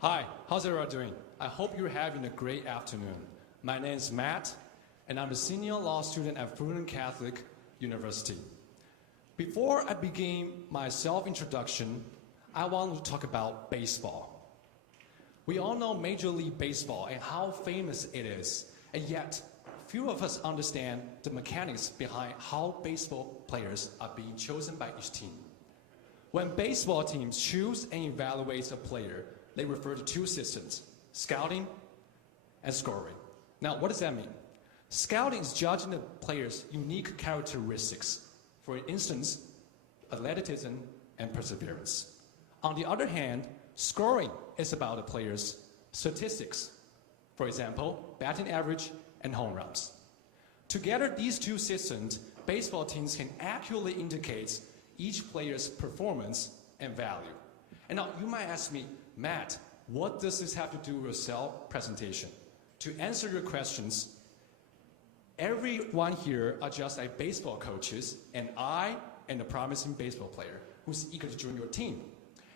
Hi, how's everyone doing? I hope you're having a great afternoon. My name is Matt, and I'm a senior law student at Fulton Catholic University. Before I begin my self-introduction, I want to talk about baseball. We all know Major League Baseball and how famous it is, and yet few of us understand the mechanics behind how baseball players are being chosen by each team. When baseball teams choose and evaluate a player, they refer to two systems, scouting and scoring. Now, what does that mean? Scouting is judging the player's unique characteristics, for instance, athleticism and perseverance. On the other hand, scoring is about the player's statistics, for example, batting average and home runs. Together, these two systems, baseball teams can accurately indicate each player's performance and value. And now you might ask me, Matt, what does this have to do with self-presentation? To answer your questions, everyone here are just like baseball coaches, and I am a promising baseball player who's eager to join your team.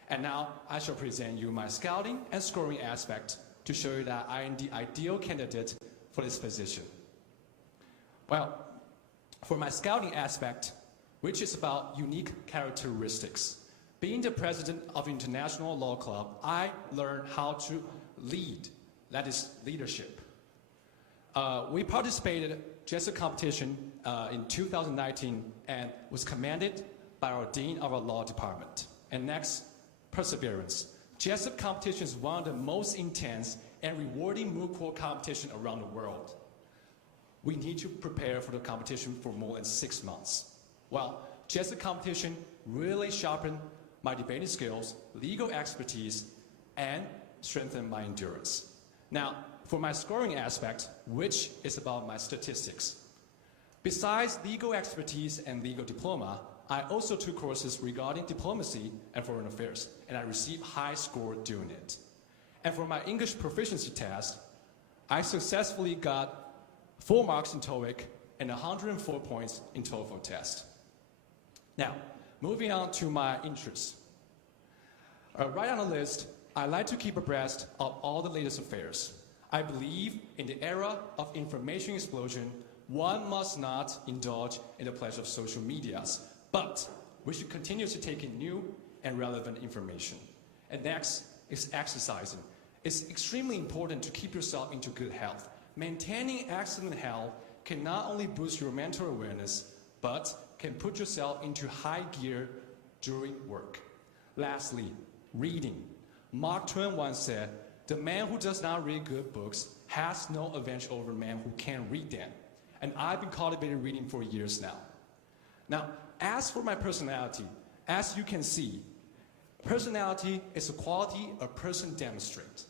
And now I shall present you my scouting and scoring aspect to show you that I am the ideal candidate for this position. Well, for my scouting aspect, which is about unique characteristics, being the president of International Law Club, I learned how to lead, that is leadership. We participated JESSA competition in 2019 and was commanded by our Dean of our Law Department. And next, perseverance. JESSA competition is one of the most intense and rewarding moot court competition around the world. We need to prepare for the competition for more than 6 months. Well, JESSA competition really sharpened my debating skills, legal expertise, and strengthened my endurance. Now, for my scoring aspect, which is about my statistics. Besides legal expertise and legal diploma, I also took courses regarding diplomacy and foreign affairs, and I received high score doing it. And for my English proficiency test, I successfully got 4 marks in TOEIC and 104 points in TOEFL test. Now, moving on to my interests. Right on the list, I like to keep abreast of all the latest affairs. I believe in the era of information explosion, one must not indulge in the pleasure of social medias, but we should continue to take in new and relevant information. And next is exercising. It's extremely important to keep yourself into good health. Maintaining excellent health can not only boost your mental awareness, but can put yourself into high gear during work. Lastly, reading. Mark Twain once said, "The man who does not read good books has no advantage over a man who can read them." And I've been cultivating reading for years now. Now, as for my personality, as you can see, personality is a quality a person demonstrates.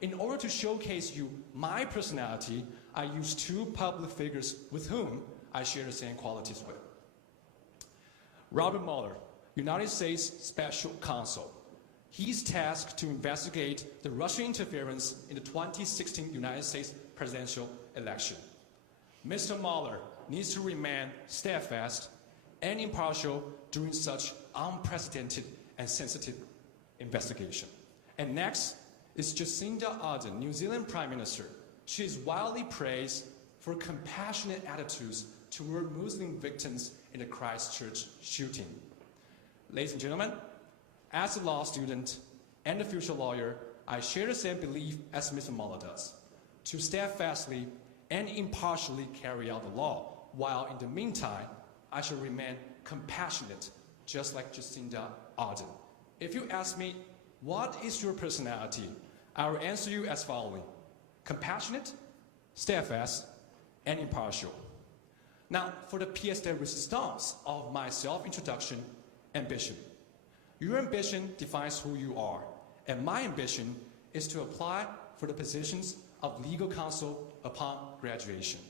In order to showcase you my personality, I use 2 public figures with whom I share the same qualities with. Robert Mueller, United States Special Counsel. He's tasked to investigate the Russian interference in the 2016 United States presidential election. Mr. Mueller needs to remain steadfast and impartial during such unprecedented and sensitive investigation. And next is Jacinta Aden, New Zealand Prime Minister. She is widely praised for compassionate attitudes toward Muslim victims in the Christchurch shooting. Ladies and gentlemen, as a law student and a future lawyer, I share the same belief as Mr. Mueller does, to steadfastly and impartially carry out the law, while in the meantime, I shall remain compassionate, just like Jacinta Aden. If you ask me, what is your personality? I will answer you as following: compassionate, steadfast, and impartial. Now, for the pièce de résistance of my self-introduction, ambition. Your ambition defines who you are, and my ambition is to apply for the positions of legal counsel upon graduation.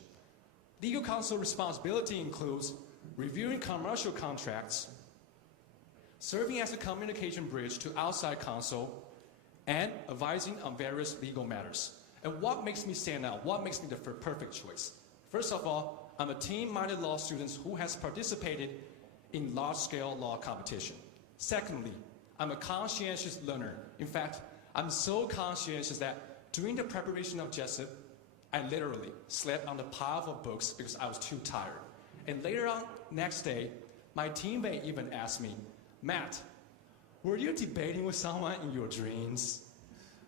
Legal counsel responsibility includes reviewing commercial contracts, serving as a communication bridge to outside counsel, and advising on various legal matters. And what makes me stand out? What makes me the perfect choice? First of all, I'm a team-minded law student who has participated in large-scale law competition. Secondly, I'm a conscientious learner. In fact, I'm so conscientious that during the preparation of Jessup, I literally slept on the pile of books because I was too tired. And later on, next day, my teammate even asked me, Matt, were you debating with someone in your dreams?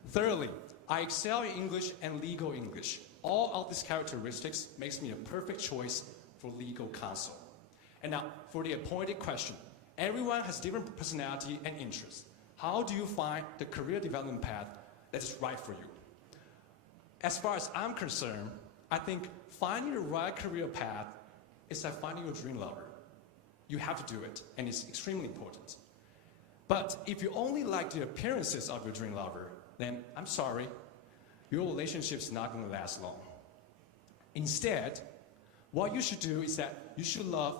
Thirdly, I excel in English and legal English. All of these characteristics makes me a perfect choice for legal counsel. And now, for the appointed question, everyone has different personality and interests. How do you find the career development path that is right for you? As far as I'm concerned, I think finding the right career path is like finding your dream lover. You have to do it, and it's extremely important. But if you only like the appearances of your dream lover, then I'm sorry, your relationship is not going to last long. Instead, what you should do is that you should love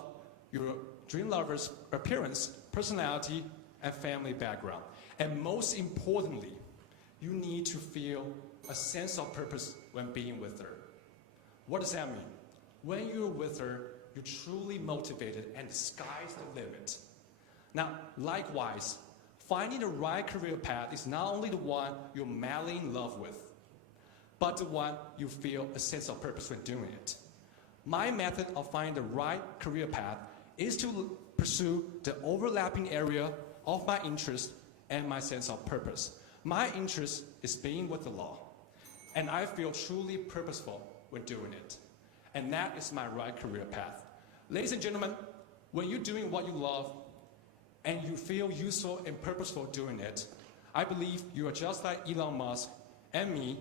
your dream lover's appearance, personality, and family background. And most importantly, you need to feel a sense of purpose when being with her. What does that mean? When you're with her, you're truly motivated and the sky's the limit. Now, likewise, finding the right career path is not only the one you're madly in love with, but the one you feel a sense of purpose when doing it. My method of finding the right career path is to pursue the overlapping area of my interest and my sense of purpose. My interest is being with the law, and I feel truly purposeful when doing it. And that is my right career path. Ladies and gentlemen, when you're doing what you love and you feel useful and purposeful doing it, I believe you are just like Elon Musk and me,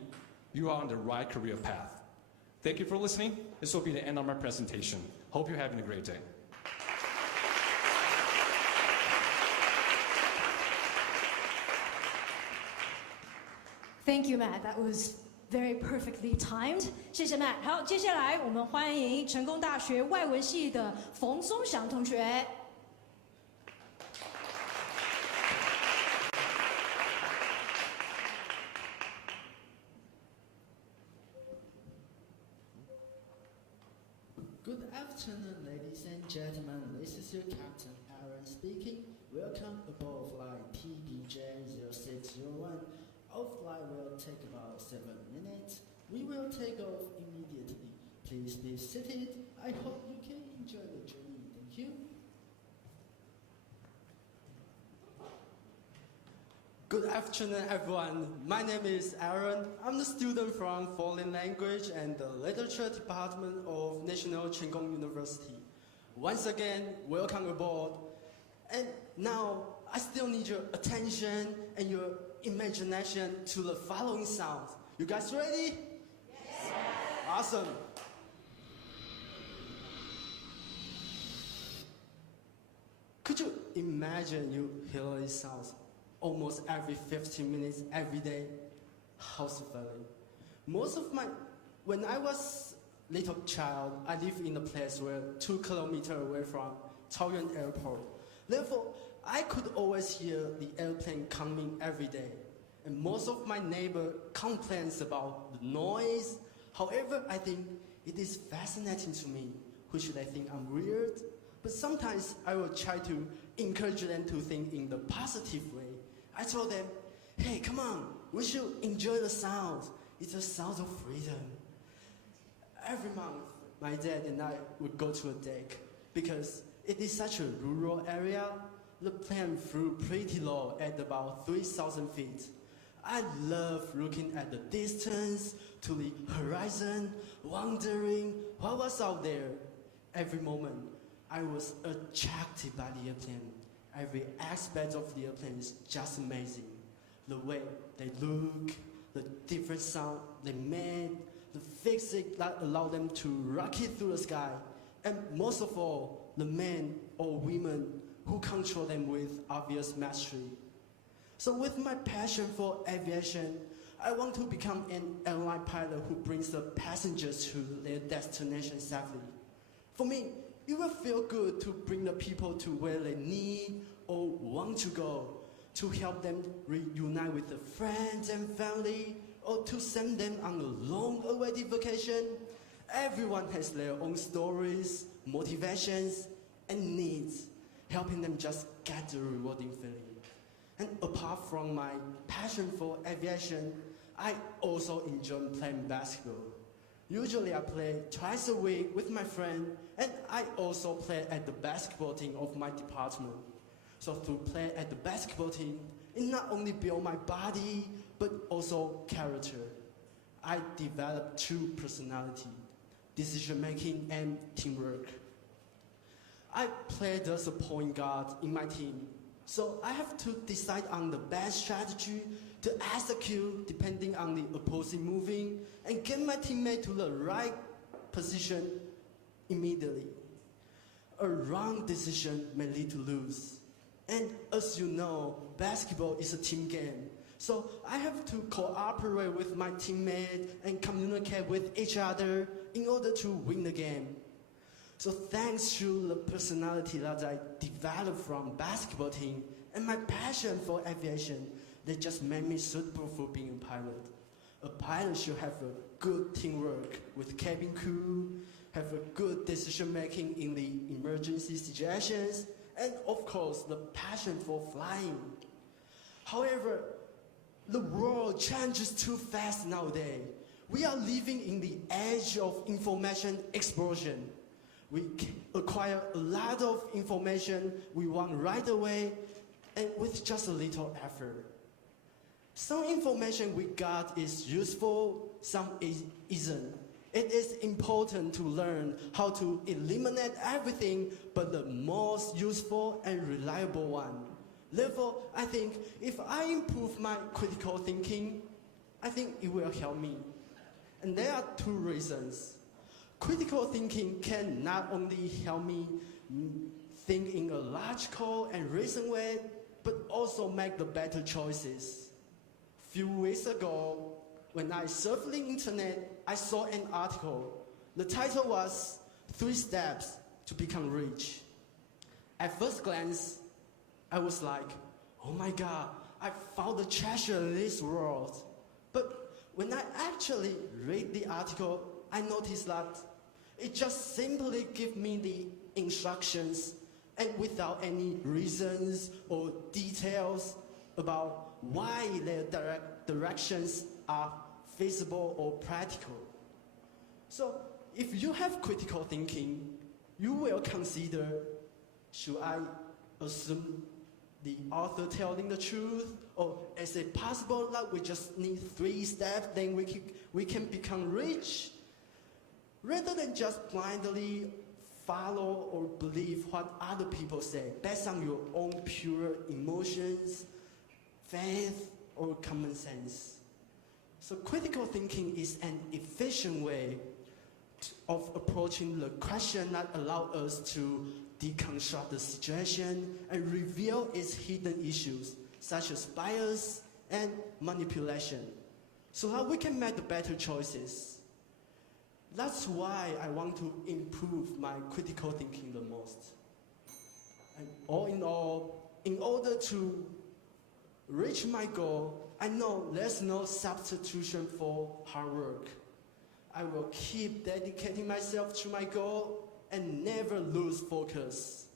you are on the right career path. Thank you for listening. This will be the end of my presentation. Hope you're having a great day. Thank you, Matt. That was very perfectly timed. 谢谢 Matt. 好，接下来我们欢迎成功大学外文系的冯松祥同学。Good afternoon, ladies and gentlemen. This is your Captain Aaron speaking. Welcome aboard flight TBJ0601. Our flight will take about 7 minutes. We will take off immediately. Please be seated. I hope you can enjoy the journey. Thank you. Good afternoon, everyone. My name is Aaron. I'm the student from Foreign Language and the Literature Department of National Cheng Kung University. Once again, welcome aboard. And now, I still need your attention and your imagination to the following sounds. You guys ready? Yes. Awesome. Could you imagine you hear these sounds almost every 15 minutes, every day? How's it feeling? When I was little child, I lived in a place where 2 kilometers away from Taoyuan Airport. Therefore, I could always hear the airplane coming every day. And most of my neighbors complains about the noise. However, I think it is fascinating to me. Who should I think I'm weird? But sometimes I will try to encourage them to think in the positive way. I told them, hey, come on, we should enjoy the sound. It's a sound of freedom. Every month, my dad and I would go to a deck because it is such a rural area. The plane flew pretty low at about 3,000 feet. I love looking at the distance, to the horizon, wondering what was out there. Every moment, I was attracted by the airplane. Every aspect of the airplane is just amazing. The way they look, the different sound they made, the physics that allow them to rocket through the sky, and most of all, the men or women who control them with obvious mastery. So with my passion for aviation, I want to become an airline pilot who brings the passengers to their destination safely. For me, it will feel good to bring the people to where they need or want to go, to help them reunite with their friends and family, or to send them on a long-awaited vacation. Everyone has their own stories, motivations, and needs, helping them just get the rewarding feeling. And apart apart from my passion for aviation, I also enjoy playing basketball. Usually I play twice a week with my friend, and I also play at the basketball team of my department. So to play at the basketball team, it not only builds my body, but also character. I develop true personality, decision-making, and teamwork. I play as a point guard in my team, so I have to decide on the best strategy to execute depending on the opposing moving and get my teammate to the right position immediately. A wrong decision may lead to lose. And as you know, basketball is a team game. So I have to cooperate with my teammate and communicate with each other in order to win the game. So thanks to the personality that I developed from basketball team and my passion for aviation, they just made me suitable for being a pilot. A pilot should have a good teamwork with cabin crew, have a good decision making in the emergency situations, and of course the passion for flying. However, the world changes too fast nowadays. We are living in the age of information explosion. We acquire a lot of information we want right away and with just a little effort. Some information we got is useful, some isn't. It is important to learn how to eliminate everything but the most useful and reliable one. Therefore, I think if I improve my critical thinking, I think it will help me. And there are two reasons. Critical thinking can not only help me think in a logical and reasoned way, but also make the better choices. Few weeks ago, when I surfed the internet, I saw an article. The title was 3 Steps to Become Rich. At first glance, I was like, oh my God, I found the treasure in this world. But when I actually read the article, I noticed that it just simply gives me the instructions and without any reasons or details about why their directions are feasible or practical. So if you have critical thinking, you will consider, should I assume the author telling the truth, or is it possible that we just need 3 steps, then we can become rich? Rather than just blindly follow or believe what other people say based on your own pure emotions, faith, or common sense. So critical thinking is an efficient way of approaching the question that allows us to deconstruct the situation and reveal its hidden issues, such as bias and manipulation, so that we can make the better choices. That's why I want to improve my critical thinking the most. And all in all, in order to reach my goal, I know there's no substitution for hard work. I will keep dedicating myself to my goal and never lose focus.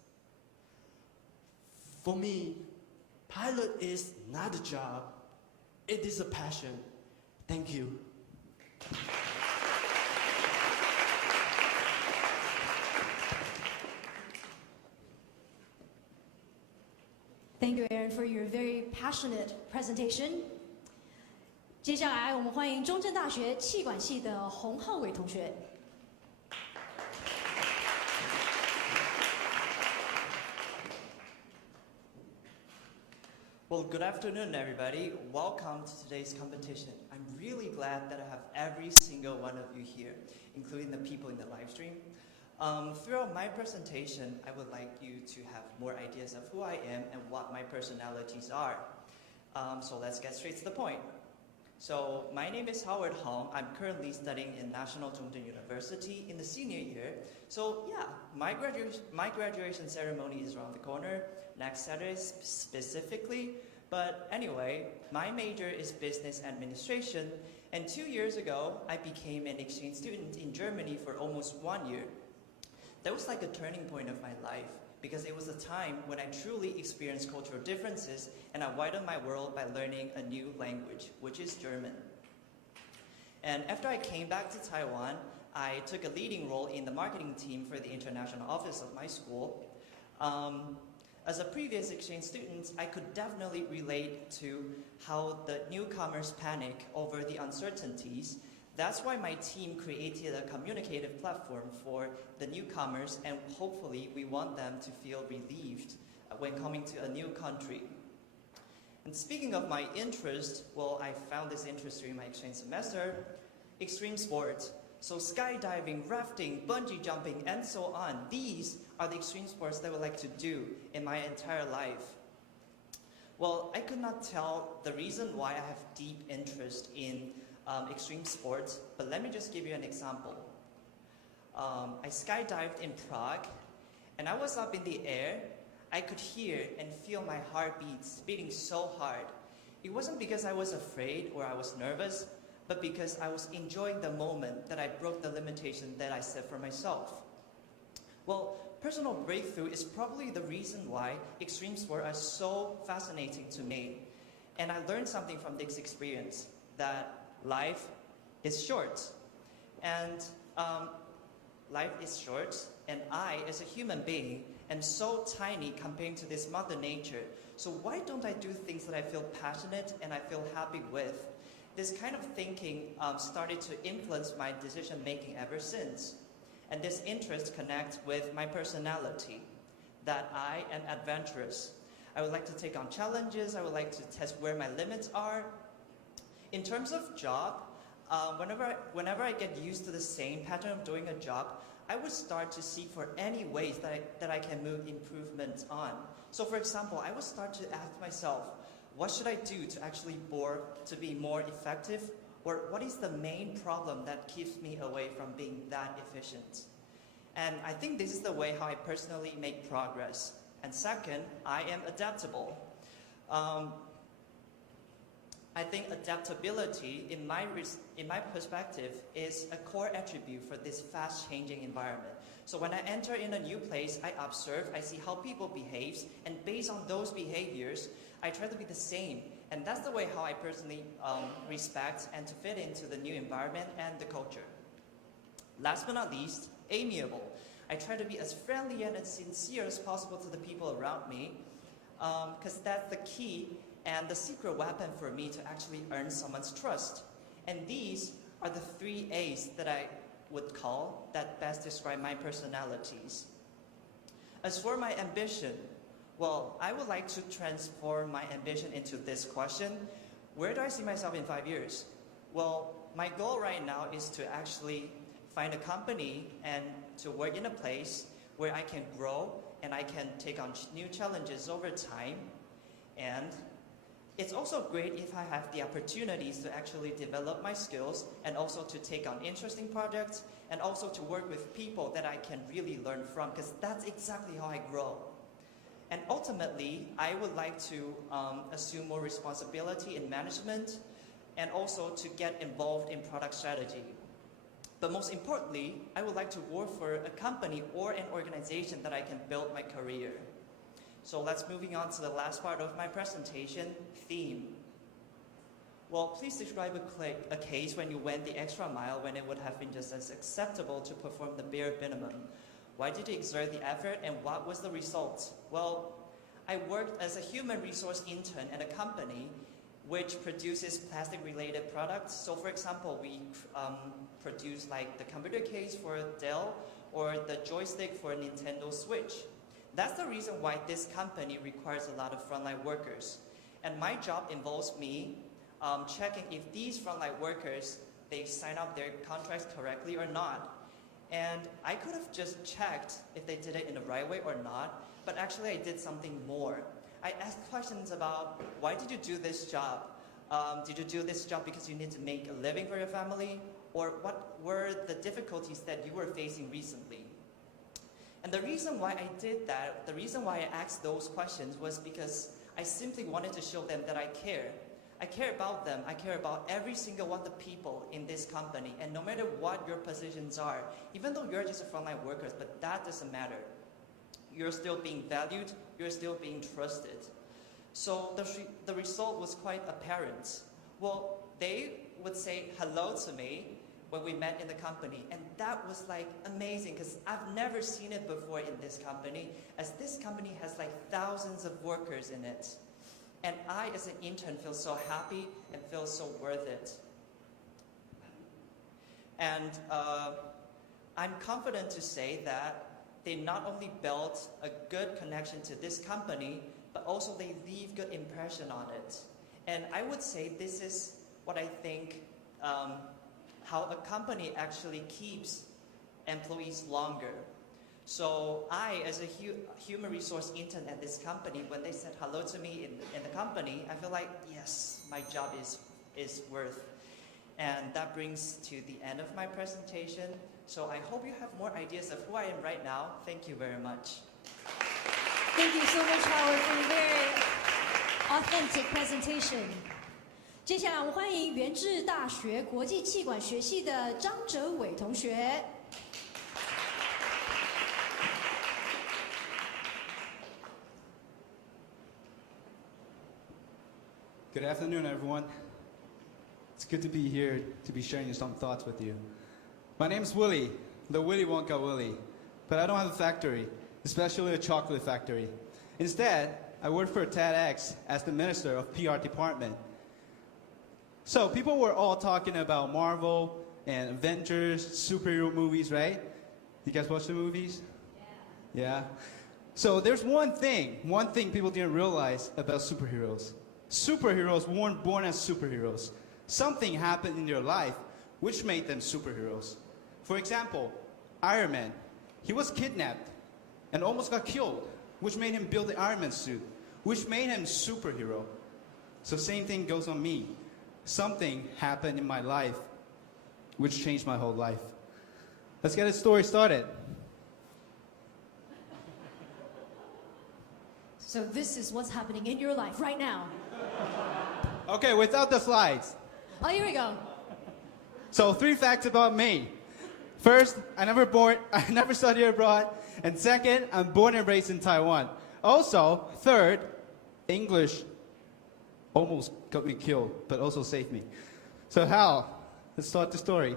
For me, pilot is not a job, it is a passion. Thank you. Thank you, Aaron, for your very passionate presentation. 接下来，我们欢迎中正大学气管系的洪浩伟同学。Well, good afternoon, everybody. Welcome to today's competition. I'm really glad that I have every single one of you here, including the people in the live stream. Throughout my presentation, I would like you to have more ideas of who I am and what my personalities are. So let's get straight to the point. So my name is Howard Hong. I'm currently studying in National Chongqing University in the senior year. So yeah, my graduation ceremony is around the corner, next Saturday specifically. But anyway, my major is business administration. And 2 years ago, I became an exchange student in Germany for almost 1 year. That was like a turning point of my life because it was a time when I truly experienced cultural differences and I widened my world by learning a new language, which is German. And after I came back to Taiwan, I took a leading role in the marketing team for the international office of my school. As a previous exchange student, I could definitely relate to how the newcomers panic over the uncertainties. That's why my team created a communicative platform for the newcomers, and hopefully we want them to feel relieved when coming to a new country. And speaking of my interest, well, I found this interest during my exchange semester, extreme sports. So skydiving, rafting, bungee jumping, and so on. These are the extreme sports that I would like to do in my entire life. Well, I could not tell the reason why I have deep interest in extreme sports, but let me just give you an example. I skydived in Prague, and I was up in the air. I could hear and feel my heartbeats beating so hard. It wasn't because I was afraid or I was nervous, but because I was enjoying the moment that I broke the limitation that I set for myself. Well, personal breakthrough is probably the reason why extreme sports are so fascinating to me. And I learned something from this experience, that life is short. And life is short, and I, as a human being, am so tiny compared to this Mother Nature. So why don't I do things that I feel passionate and I feel happy with? This kind of thinking started to influence my decision making ever since. And this interest connects with my personality, that I am adventurous. I would like to take on challenges. I would like to test where my limits are. In terms of job, whenever I get used to the same pattern of doing a job, I would start to seek for any ways that I can move improvements on. So for example, I would start to ask myself, what should I do to actually be more effective? Or what is the main problem that keeps me away from being that efficient? And I think this is the way how I personally make progress. And second, I am adaptable. I think adaptability, in my perspective, is a core attribute for this fast-changing environment. So when I enter in a new place, I observe, I see how people behave, and based on those behaviors, I try to be the same. And that's the way how I personally respect and to fit into the new environment and the culture. Last but not least, amiable. I try to be as friendly and as sincere as possible to the people around me, because that's the key and the secret weapon for me to actually earn someone's trust. And these are the 3 A's that I would call that best describe my personalities. As for my ambition, well, I would like to transform my ambition into this question: where do I see myself in 5 years? Well, my goal right now is to actually find a company and to work in a place where I can grow and I can take on new challenges over time. And it's also great if I have the opportunities to actually develop my skills and also to take on interesting projects and also to work with people that I can really learn from, because that's exactly how I grow. And ultimately, I would like to assume more responsibility in management and also to get involved in product strategy. But most importantly, I would like to work for a company or an organization that I can build my career. So let's moving on to the last part of my presentation, theme. Well, please describe a case when you went the extra mile when it would have been just as acceptable to perform the bare minimum. Why did you exert the effort and what was the result? Well, I worked as a human resource intern at a company which produces plastic-related products. So for example, we produce like the computer case for Dell or the joystick for Nintendo Switch. That's the reason why this company requires a lot of frontline workers. And my job involves me checking if these frontline workers, they sign up their contracts correctly or not. And I could have just checked if they did it in the right way or not, but actually I did something more. I asked questions about, why did you do this job? Did you do this job because you need to make a living for your family? Or what were the difficulties that you were facing recently? And the reason why I did that, the reason why I asked those questions was because I simply wanted to show them that I care. I care about them. I care about every single one of the people in this company. And no matter what your positions are, even though you're just a frontline worker, but that doesn't matter. you're still being valued, you're still being trusted. So the result was quite apparent. Well, they would say hello to me when we met in the company, and that was like amazing because I've never seen it before in this company, as this company has like thousands of workers in it. And I, as an intern, feel so happy and feel so worth it. And I'm confident to say that they not only built a good connection to this company, but also they leave good impression on it. And I would say this is what I think, how a company actually keeps employees longer. So I, as a human resource intern at this company, when they said hello to me in the company, I feel like, yes, my job is worth. And that brings to the end of my presentation. So I hope you have more ideas of who I am right now. Thank you very much. Thank you so much, Howard, for a very authentic presentation. 接下来我们欢迎元智大学国际企管学系的张哲伟同学。Good afternoon, everyone. It's good to be here to be sharing some thoughts with you. My name's Willie, the Willy Wonka Willie, but I don't have a factory, especially a chocolate factory. Instead, I work for TEDx as the minister of PR department. So people were all talking about Marvel and Avengers, superhero movies, right? You guys watch the movies? Yeah. So there's one thing people didn't realize about superheroes. Superheroes weren't born as superheroes. Something happened in their life which made them superheroes. For example, Iron Man. He was kidnapped and almost got killed, which made him build the Iron Man suit, which made him superhero. So same thing goes on me. Something happened in my life which changed my whole life. Let's get the story started. So this is what's happening in your life right now. Okay, without the slides. Oh, here we go. So 3 facts about me. First, I never studied abroad. And second, I'm born and raised in Taiwan. Also, third, English almost got me killed, but also saved me. So how? Let's start the story.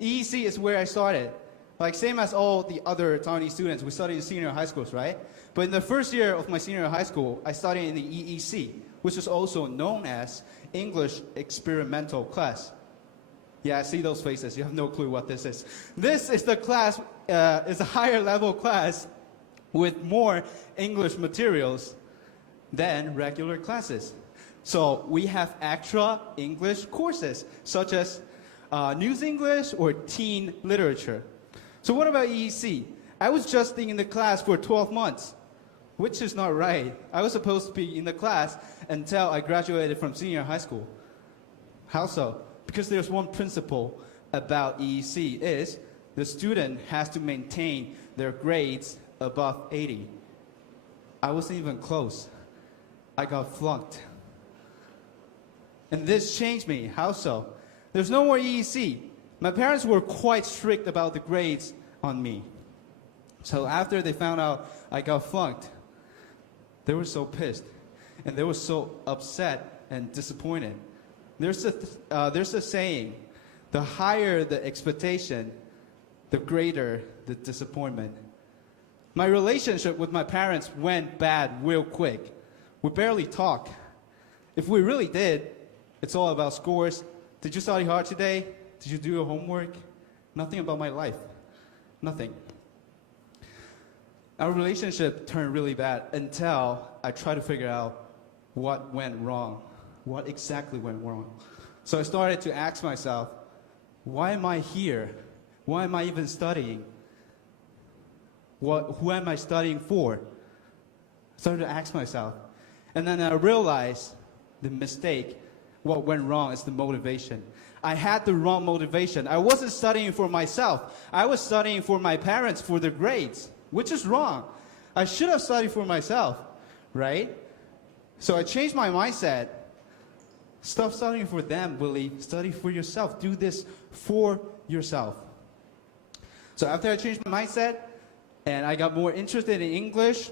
EEC is where I started. Like same as all the other Taiwanese students, we studied in senior high schools, right? But in the first year of my senior high school, I studied in the EEC, which is also known as English Experimental Class. Yeah, I see those faces. You have no clue what this is. This is the class, is a higher level class with more English materials than regular classes. So we have extra English courses, such as News English or Teen Literature. So what about EEC? I was just in the class for 12 months, which is not right. I was supposed to be in the class until I graduated from senior high school. How so? Because there's one principle about EEC is the student has to maintain their grades above 80. I wasn't even close. I got flunked. And this changed me. How so? There's no more EEC. My parents were quite strict about the grades on me. So after they found out I got flunked, they were so pissed. And they were so upset and disappointed. There's a saying, the higher the expectation, the greater the disappointment. My relationship with my parents went bad real quick. We barely talk. If we really did, it's all about scores. Did you study hard today? Did you do your homework? Nothing about my life. Nothing. Our relationship turned really bad until I tried to figure out what went wrong. What exactly went wrong? So I started to ask myself, why am I here? Why am I even studying? Who am I studying for? I started to ask myself. And then I realized the mistake, what went wrong is the motivation. I had the wrong motivation. I wasn't studying for myself. I was studying for my parents for their grades, which is wrong. I should have studied for myself, right? So I changed my mindset. Stop studying for them, Willie. Study for yourself. Do this for yourself. So after I changed my mindset, and I got more interested in English,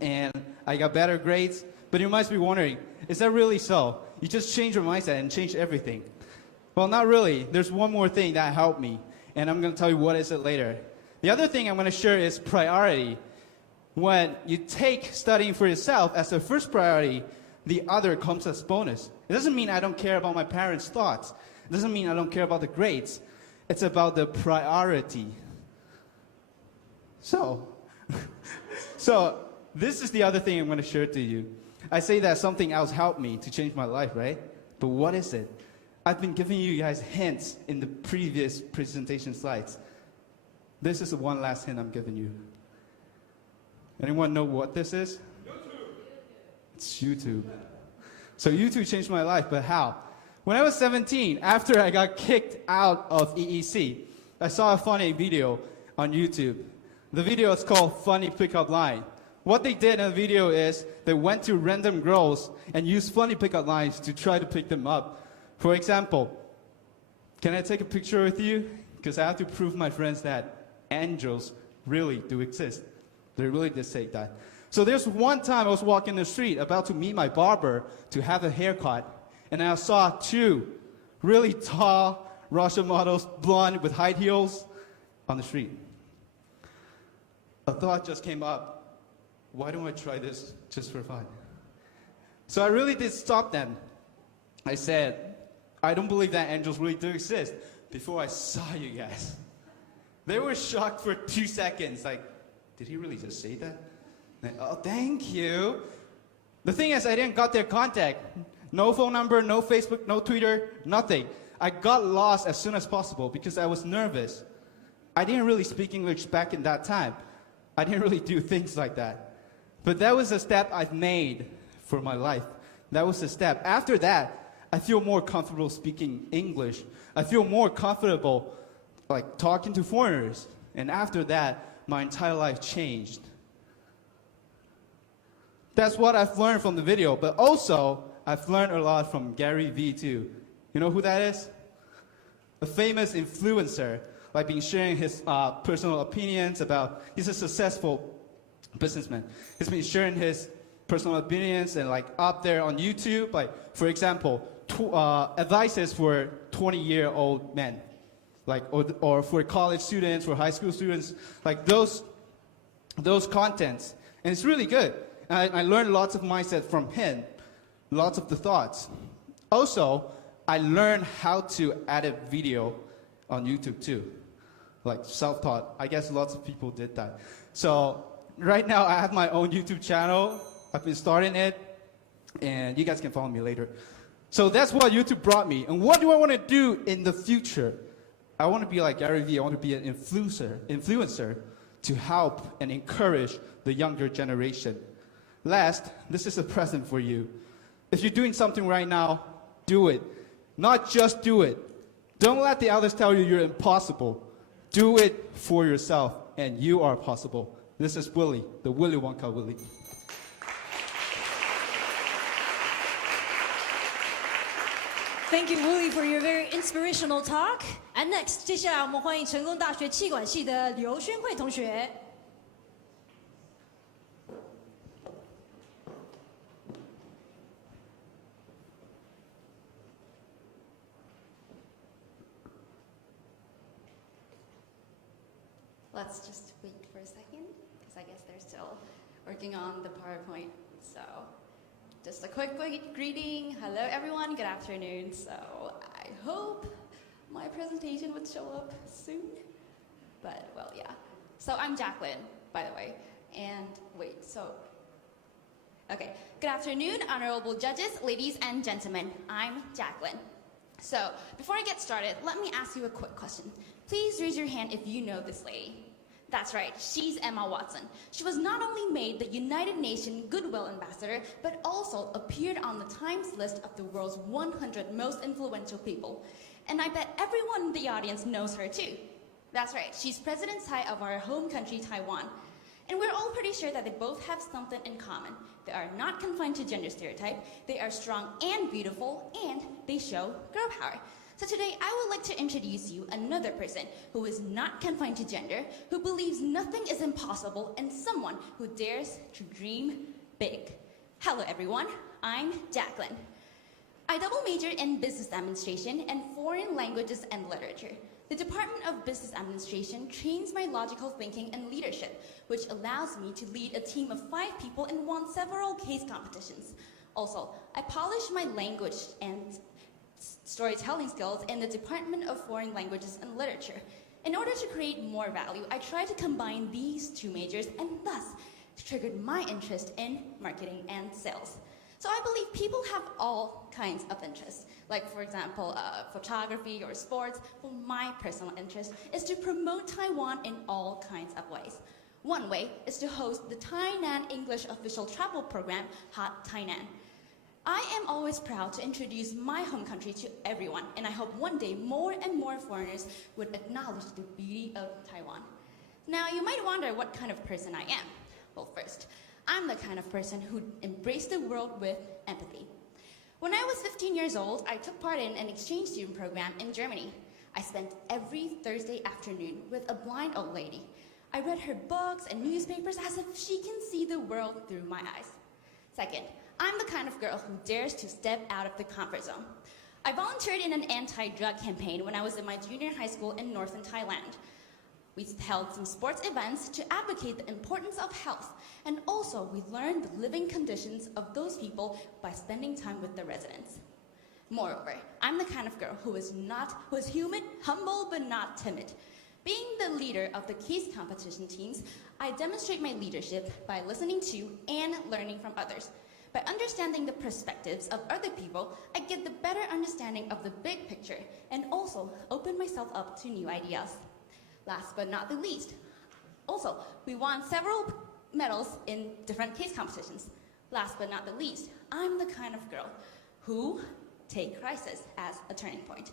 and I got better grades. But you might be wondering, is that really so? You just change your mindset and change everything. Well, not really. There's one more thing that helped me, and I'm going to tell you what is it later. The other thing I'm going to share is priority. When you take studying for yourself as the first priority, the other comes as bonus. It doesn't mean I don't care about my parents' thoughts. It doesn't mean I don't care about the grades. It's about the priority. So this is the other thing I'm going to share to you. I say that something else helped me to change my life, right? But what is it? I've been giving you guys hints in the previous presentation slides. This is the one last hint I'm giving you. Anyone know what this is? YouTube. It's YouTube. So YouTube changed my life, but how? When I was 17, after I got kicked out of EEC, I saw a funny video on YouTube. The video is called Funny Pickup Line. What they did in the video is they went to random girls and used funny pickup lines to try to pick them up. For example, can I take a picture with you? Because I have to prove my friends that angels really do exist. They really did say that. So there's one time I was walking the street about to meet my barber to have a haircut, and I saw two really tall Russian models, blonde with high heels, on the street. A thought just came up. Why don't I try this just for fun? So I really did stop them. I said, I don't believe that angels really do exist before I saw you guys. They were shocked for 2 seconds, like, did he really just say that? Like, oh, thank you. The thing is, I didn't got their contact. No phone number, no Facebook, no Twitter, nothing. I got lost as soon as possible because I was nervous. I didn't really speak English back in that time. I didn't really do things like that. But that was a step I've made for my life. That was a step. After that, I feel more comfortable speaking English. I feel more comfortable like talking to foreigners. And after that, my entire life changed. That's what I've learned from the video, but also I've learned a lot from Gary Vee too. You know who that is? A famous influencer, like been sharing his personal opinions about, he's a successful businessman. He's been sharing his personal opinions and like up there on YouTube, like for example, advices for 20-year-old men. Like, or for college students, for high school students, like those contents. And it's really good. And I learned lots of mindset from him, lots of the thoughts. Also, I learned how to edit video on YouTube too, like self-taught. I guess lots of people did that. So right now I have my own YouTube channel. I've been starting it, and you guys can follow me later. So that's what YouTube brought me. And what do I want to do in the future? I want to be like Gary Vee. I want to be an influencer to help and encourage the younger generation. Last, this is a present for you. If you're doing something right now, do it. Not just do it. Don't let the others tell you you're impossible. Do it for yourself, and you are possible. This is Willie, the Willy Wonka Willie. Thank you, Willie, for your very inspirational talk. And next, 接下来我们欢迎成功大学企管系的刘宣慧同学。Let's just wait for a second, because I guess they're still working on the PowerPoint. So, just a quick greeting. Hello, everyone. Good afternoon. So, I hope my presentation would show up soon. But, well, yeah. So, I'm Jacqueline, by the way. And, wait, so... Okay. Good afternoon, honorable judges, ladies and gentlemen. I'm Jacqueline. So, before I get started, let me ask you a quick question. Please raise your hand if you know this lady. That's right, she's Emma Watson. She was not only made the United Nations Goodwill Ambassador, but also appeared on the Times list of the world's 100 most influential people. And I bet everyone in the audience knows her too. That's right, she's President Tsai of our home country, Taiwan. And we're all pretty sure that they both have something in common. They are not confined to gender stereotype, they are strong and beautiful, and they show girl power. So today I would like to introduce you another person who is not confined to gender, who believes nothing is impossible, and someone who dares to dream big. Hello everyone, I'm Jacqueline. I double majored in business administration and foreign languages and literature. The Department of Business Administration trains my logical thinking and leadership, which allows me to lead a team of 5 people and won several case competitions. Also, I polished my language and storytelling skills in the Department of Foreign Languages and Literature. In order to create more value, I tried to combine these 2 majors and thus triggered my interest in marketing and sales. So I believe people have all kinds of interests, like for example, photography or sports. Well, my personal interest is to promote Taiwan in all kinds of ways. One way is to host the Tainan English official travel program, Hot Tainan. I am always proud to introduce my home country to everyone, and I hope one day more and more foreigners would acknowledge the beauty of Taiwan. Now, you might wonder what kind of person I am. Well, first, I'm the kind of person who embraced the world with empathy. When I was 15 years old, I took part in an exchange student program in Germany. I spent every Thursday afternoon with a blind old lady. I read her books and newspapers as if she can see the world through my eyes. Second, I'm the kind of girl who dares to step out of the comfort zone. I volunteered in an anti-drug campaign when I was in my junior high school in northern Thailand. We held some sports events to advocate the importance of health, and also we learned the living conditions of those people by spending time with the residents. Moreover, I'm the kind of girl who is humid, humble, but not timid. Being the leader of the case competition teams, I demonstrate my leadership by listening to and learning from others. By understanding the perspectives of other people, I get the better understanding of the big picture and also open myself up to new ideas. Last but not the least, also, we won several medals in different case competitions. Last but not the least, I'm the kind of girl who take crisis as a turning point.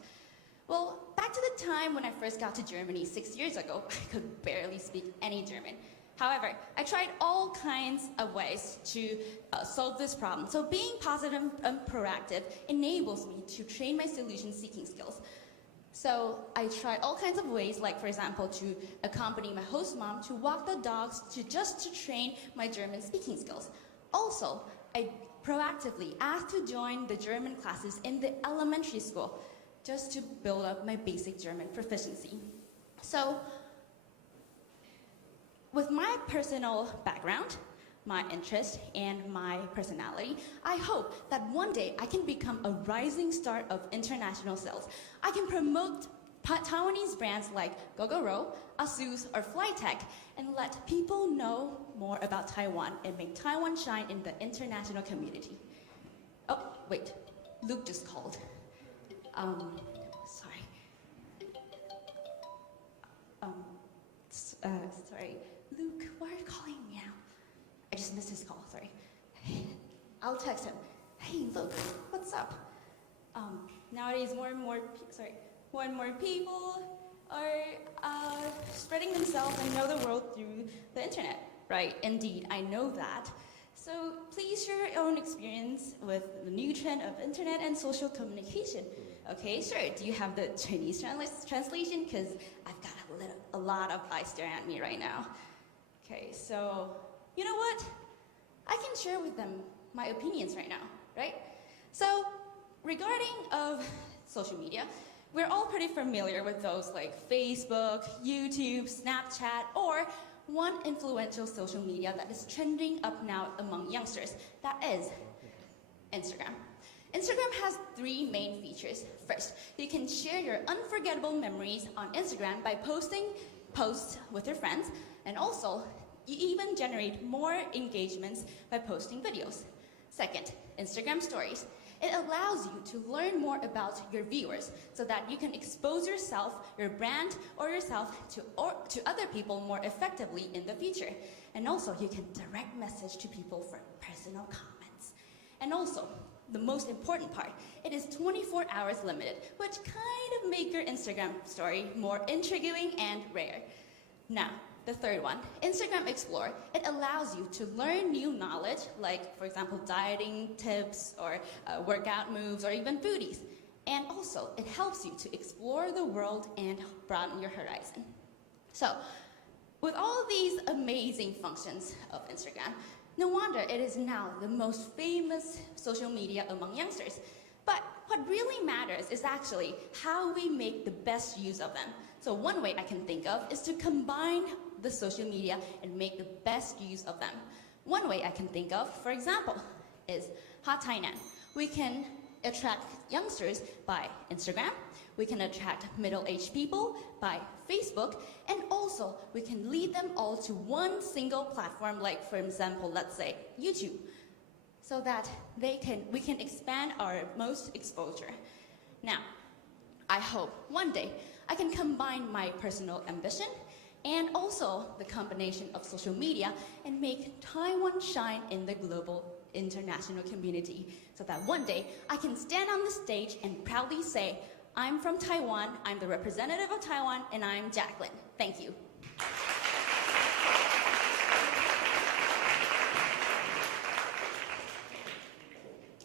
Well, back to the time when I first got to Germany 6 years ago, I could barely speak any German. However, I tried all kinds of ways to solve this problem. So being positive and proactive enables me to train my solution-seeking skills. So I tried all kinds of ways, like for example, to accompany my host mom to walk the dogs just to train my German speaking skills. Also, I proactively asked to join the German classes in the elementary school just to build up my basic German proficiency. So, with my personal background, my interest, and my personality, I hope that one day I can become a rising star of international sales. I can promote Taiwanese brands like Gogoro, Asus, or Flytech, and let people know more about Taiwan and make Taiwan shine in the international community. Oh, wait, Luke just called. Sorry. Sorry. Luke, why are you calling me now? I just missed his call, sorry. I'll text him. Hey, Luke, what's up? Nowadays, more and more people are spreading themselves and know the world through the internet. Right, indeed, I know that. So please share your own experience with the new trend of internet and social communication. Okay, sure. Do you have the Chinese translation? Because I've got a lot of eyes staring at me right now. Okay, so you know what? I can share with them my opinions right now, right? So regarding of social media, we're all pretty familiar with those like Facebook, YouTube, Snapchat, or one influential social media that is trending up now among youngsters, that is Instagram. Instagram has 3 main features. First, you can share your unforgettable memories on Instagram by posting posts with your friends, and also, you even generate more engagements by posting videos. Second, Instagram Stories. It allows you to learn more about your viewers so that you can expose yourself, your brand, or yourself to other people more effectively in the future. And also, you can direct message to people for personal comments. And also, the most important part, it is 24 hours limited, which kind of make your Instagram story more intriguing and rare. Now, the third one, Instagram Explore. It allows you to learn new knowledge, like, for example, dieting tips or workout moves or even foodies. And also, it helps you to explore the world and broaden your horizon. So, with all these amazing functions of Instagram, no wonder it is now the most famous social media among youngsters. But what really matters is actually how we make the best use of them. So one way I can think of is to combine the social media and make the best use of them. One way I can think of, for example, is Ha Tainan. We can attract youngsters by Instagram, we can attract middle-aged people by Facebook, and also we can lead them all to one single platform, like for example, let's say YouTube, so that we can expand our most exposure. Now, I hope one day I can combine my personal ambition and also the combination of social media and make Taiwan shine in the global international community, so that one day I can stand on the stage and proudly say, I'm from Taiwan, I'm the representative of Taiwan, and I'm Jacqueline. Thank you.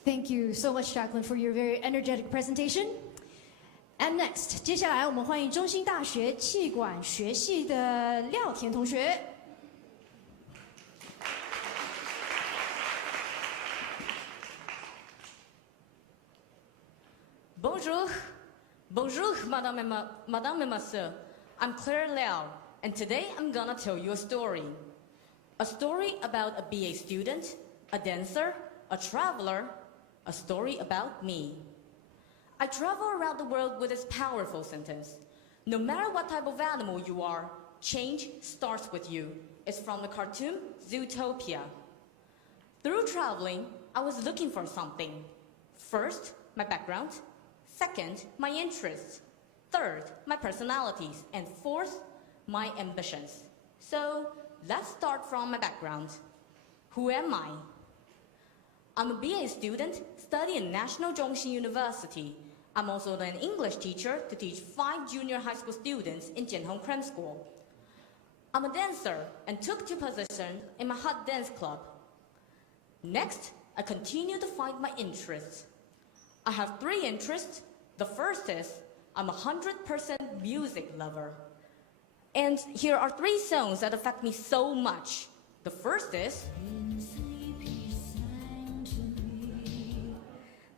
Thank you so much, Jacqueline, for your very energetic presentation. And next, 接下来我们欢迎中兴大学气管学系的廖田同学。Bonjour, bonjour, madame et monsieur. I'm Claire Liao, and today I'm gonna tell you a story. A story about a BA student, a dancer, a traveler, a story about me. I travel around the world with this powerful sentence. No matter what type of animal you are, change starts with you. It's from the cartoon Zootopia. Through traveling, I was looking for something. First, my background. Second, my interests. Third, my personalities. And fourth, my ambitions. So let's start from my background. Who am I? I'm a BA student studying at National Zhongxin University. I'm also an English teacher to teach 5 junior high school students in Jianhong Cram School. I'm a dancer and took 2 positions in my hot dance club. Next, I continue to find my interests. I have 3 interests. The first is I'm a 100% music lover. And here are 3 songs that affect me so much. The first is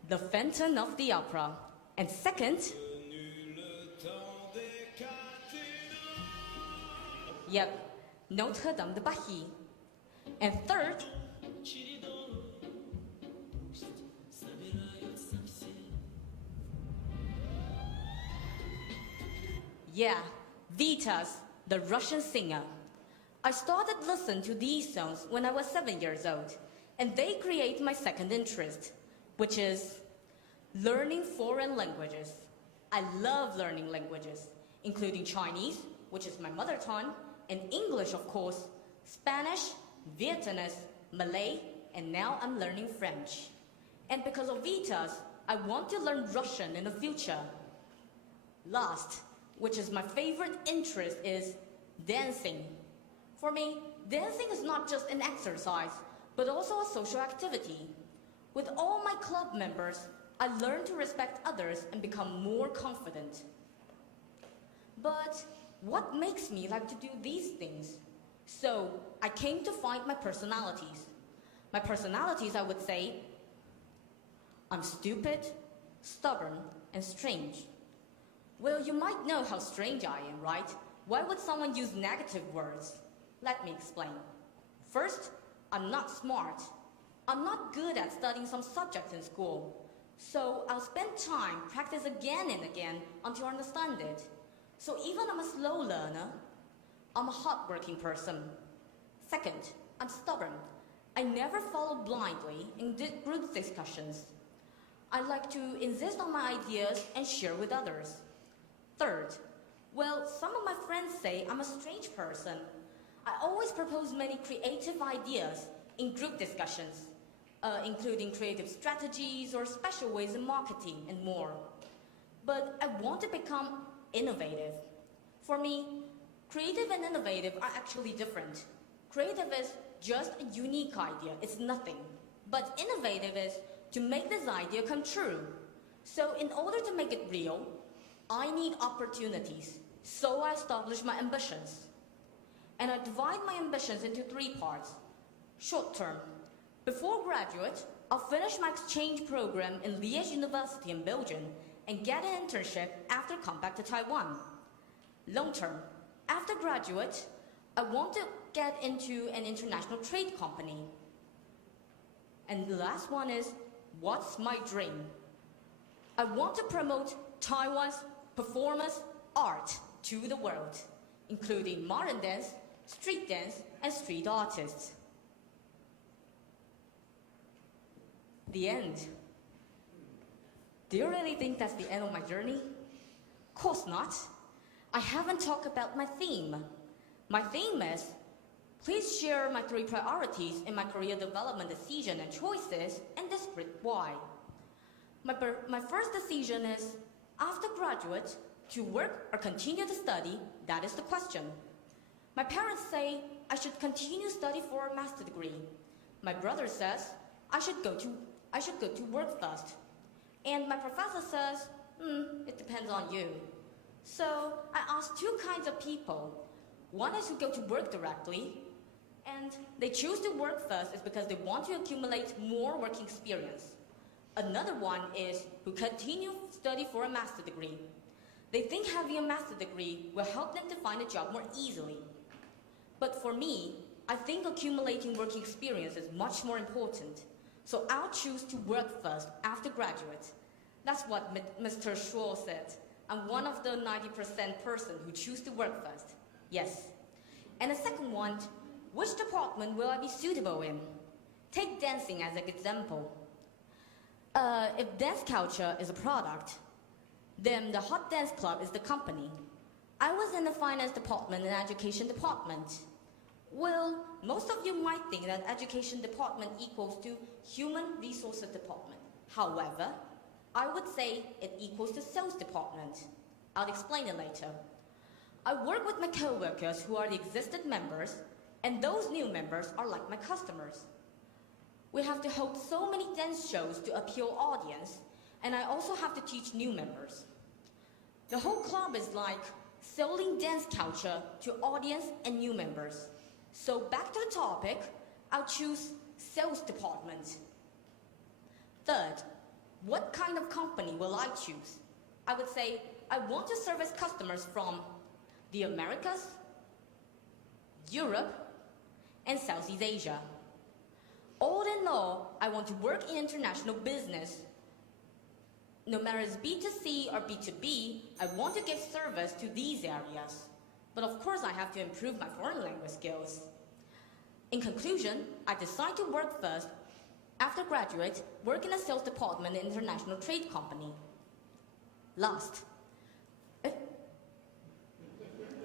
The Phantom of the Opera. And second, Notre Dame de Paris. And third, Vitas, the Russian singer. I started listening to these songs when I was 7 years old, and they create my second interest, which is learning foreign languages. I love learning languages, including Chinese, which is my mother tongue, and English, of course, Spanish, Vietnamese, Malay, and now I'm learning French. And because of Vitas, I want to learn Russian in the future. Last, which is my favorite interest, is dancing. For me, dancing is not just an exercise, but also a social activity. With all my club members, I learn to respect others and become more confident. But what makes me like to do these things? So I came to find my personalities. My personalities, I would say, I'm stupid, stubborn, and strange. Well, you might know how strange I am, right? Why would someone use negative words? Let me explain. First, I'm not smart. I'm not good at studying some subjects in school. So I'll spend time, practice again and again until I understand it. So even I'm a slow learner, I'm a hardworking person. Second, I'm stubborn. I never follow blindly in group discussions. I like to insist on my ideas and share with others. Third, well, some of my friends say I'm a strange person. I always propose many creative ideas in group discussions, including creative strategies or special ways in marketing and more. But I want to become innovative. For me, creative and innovative are actually different. Creative is just a unique idea, it's nothing. But innovative is to make this idea come true. So in order to make it real, I need opportunities. So I establish my ambitions. And I divide my ambitions into 3 parts. Short term. Before graduate, I'll finish my exchange program in Liège University in Belgium and get an internship after come back to Taiwan. Long term. After graduate, I want to get into an international trade company. And the last one is, what's my dream? I want to promote Taiwan's performance art to the world, including modern dance, street dance, and street artists. The end. Do you really think that's the end of my journey? Of course not. I haven't talked about my theme. My theme is, please share my 3 priorities in my career development decision and choices and describe why. My first decision is, after graduate, to work or continue to study, that is the question. My parents say I should continue study for a master's degree. My brother says I should go to work first. And my professor says, it depends on you. So I asked 2 kinds of people. One is who go to work directly, and they choose to work first is because they want to accumulate more working experience. Another one is who continue study for a master's degree. They think having a master's degree will help them to find a job more easily. But for me, I think accumulating working experience is much more important. So I'll choose to work first after graduate. That's what Mr. Swot said. I'm one of the 90% person who choose to work first. Yes. And the second one, which department will I be suitable in? Take dancing as an example. If dance culture is a product, then the hot dance club is the company. I was in the finance department and education department. Well, most of you might think that education department equals to human resources department. However, I would say it equals to sales department. I'll explain it later. I work with my co-workers who are the existing members, and those new members are like my customers. We have to hold so many dance shows to appeal audience, and I also have to teach new members. The whole club is like selling dance culture to audience and new members. So back to the topic, I'll choose sales department. Third, what kind of company will I choose? I would say I want to service customers from the Americas, Europe, and Southeast Asia. All in all, I want to work in international business. No matter it's B2C or B2B, I want to give service to these areas. But of course, I have to improve my foreign language skills. In conclusion, I decided to work first. After graduate, work in a sales department in an international trade company. Last.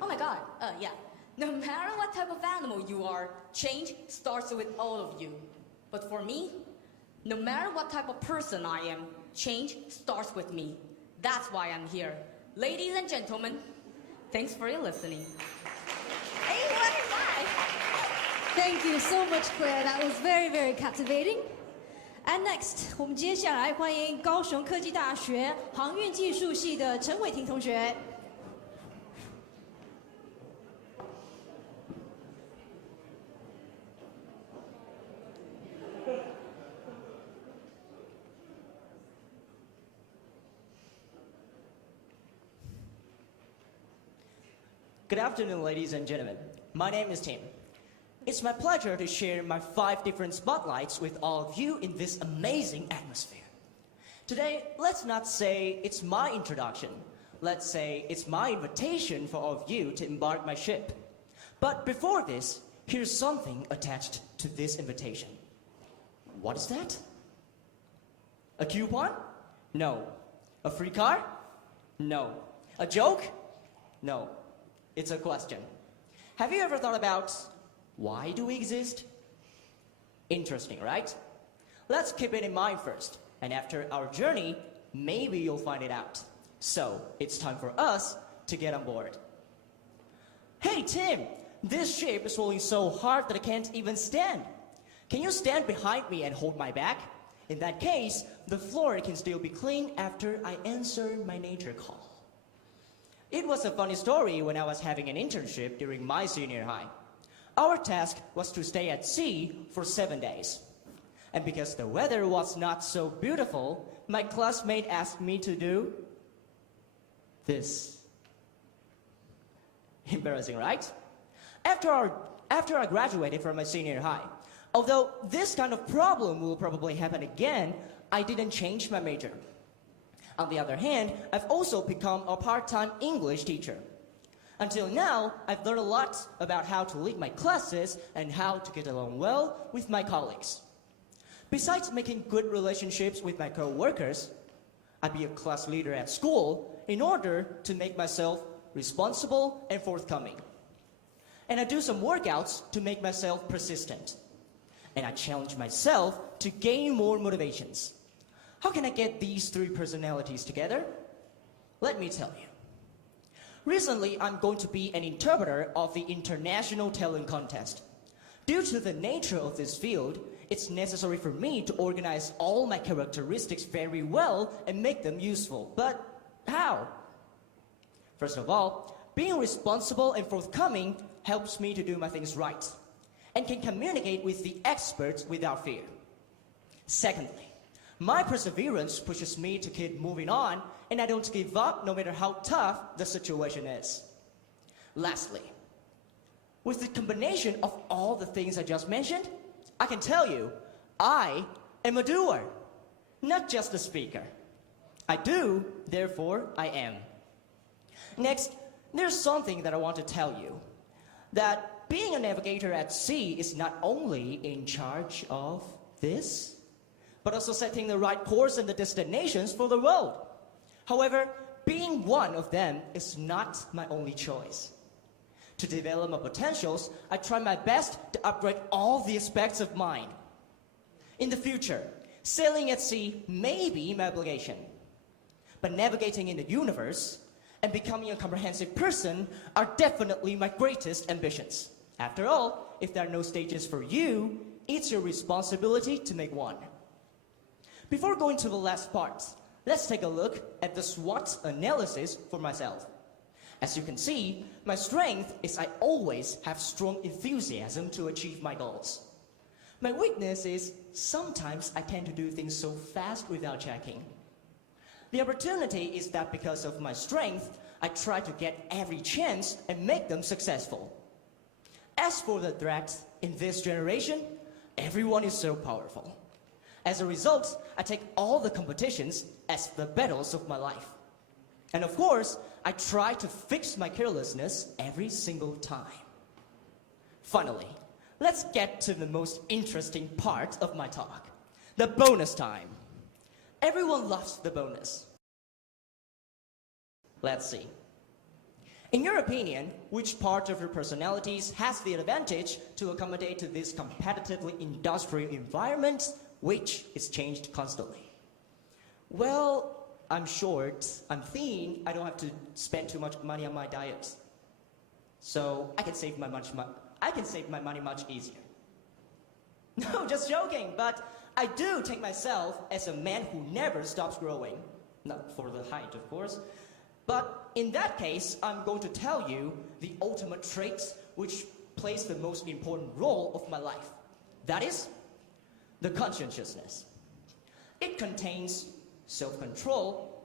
Oh my God, yeah. No matter what type of animal you are, change starts with all of you. But for me, no matter what type of person I am, change starts with me. That's why I'm here. Ladies and gentlemen, thanks for your listening. Hey, what is that? Thank you so much, Claire. That was very, very captivating. And next, 我们接下来欢迎高雄科技大学航运技术系的陈伟霆同学。Good afternoon, ladies and gentlemen. My name is Tim. It's my pleasure to share my 5 different spotlights with all of you in this amazing atmosphere. Today, let's not say it's my introduction. Let's say it's my invitation for all of you to embark my ship. But before this, here's something attached to this invitation. What is that? A coupon? No. A free car? No. A joke? No. It's a question. Have you ever thought about why do we exist? Interesting, right? Let's keep it in mind first, and after our journey, maybe you'll find it out. So, it's time for us to get on board. Hey Tim, this ship is rolling so hard that I can't even stand. Can you stand behind me and hold my back? In that case, the floor can still be cleaned after I answer my nature call. It was a funny story when I was having an internship during my senior high. Our task was to stay at sea for 7 days. And because the weather was not so beautiful, my classmate asked me to do this. Embarrassing, right? After I graduated from my senior high, although this kind of problem will probably happen again, I didn't change my major. On the other hand, I've also become a part-time English teacher. Until now, I've learned a lot about how to lead my classes and how to get along well with my colleagues. Besides making good relationships with my co-workers, I be a class leader at school in order to make myself responsible and forthcoming. And I do some workouts to make myself persistent. And I challenge myself to gain more motivations. How can I get these three personalities together? Let me tell you. Recently, I'm going to be an interpreter of the International Talent Contest. Due to the nature of this field, it's necessary for me to organize all my characteristics very well and make them useful. But how? First of all, being responsible and forthcoming helps me to do my things right and can communicate with the experts without fear. Secondly, my perseverance pushes me to keep moving on, and I don't give up no matter how tough the situation is. Lastly, with the combination of all the things I just mentioned, I can tell you, I am a doer, not just a speaker. I do, therefore I am. Next, there's something that I want to tell you, that being a navigator at sea is not only in charge of this, but also setting the right course and the destinations for the world. However, being one of them is not my only choice. To develop my potentials, I try my best to upgrade all the aspects of mine. In the future, sailing at sea may be my obligation, but navigating in the universe and becoming a comprehensive person are definitely my greatest ambitions. After all, if there are no stages for you, it's your responsibility to make one. Before going to the last part, let's take a look at the SWOT analysis for myself. As you can see, my strength is I always have strong enthusiasm to achieve my goals. My weakness is sometimes I tend to do things so fast without checking. The opportunity is that because of my strength, I try to get every chance and make them successful. As for the threat, in this generation, everyone is so powerful. As a result, I take all the competitions as the battles of my life. And of course, I try to fix my carelessness every single time. Finally, let's get to the most interesting part of my talk, the bonus time. Everyone loves the bonus. Let's see. In your opinion, which part of your personalities has the advantage to accommodate to this competitively industrial environment, which is changed constantly? Well, I'm short, I'm thin, I don't have to spend too much money on my diet. So I can save my money much easier. No, just joking, but I do take myself as a man who never stops growing. Not for the height, of course. But in that case, I'm going to tell you the ultimate traits which plays the most important role of my life. That is, the conscientiousness. It contains self-control,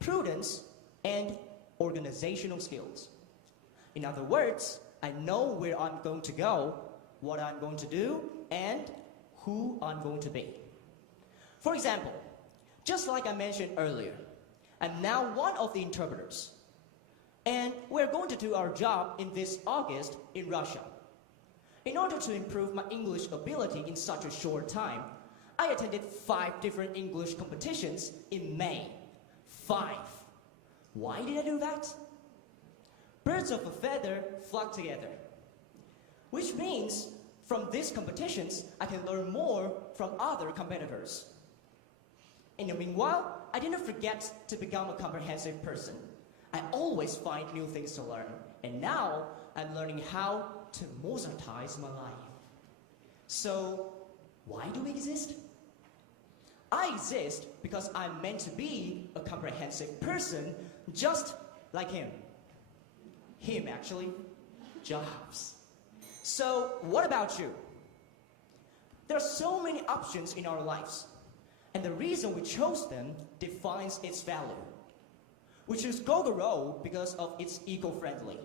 prudence, and organizational skills. In other words, I know where I'm going to go, what I'm going to do, and who I'm going to be. For example, just like I mentioned earlier, I'm now one of the interpreters. And we're going to do our job in this August in Russia. In order to improve my English ability in such a short time, I attended 5 different English competitions in May. 5. Why did I do that? Birds of a feather flock together. Which means, from these competitions, I can learn more from other competitors. In the meanwhile, I didn't forget to become a comprehensive person. I always find new things to learn, and now I'm learning how to Mozartize my life. So, why do we exist? I exist because I'm meant to be a comprehensive person just like him. Him, actually. Jobs. So, what about you? There are so many options in our lives, and the reason we chose them defines its value. We choose Gogoro because of its eco-friendly.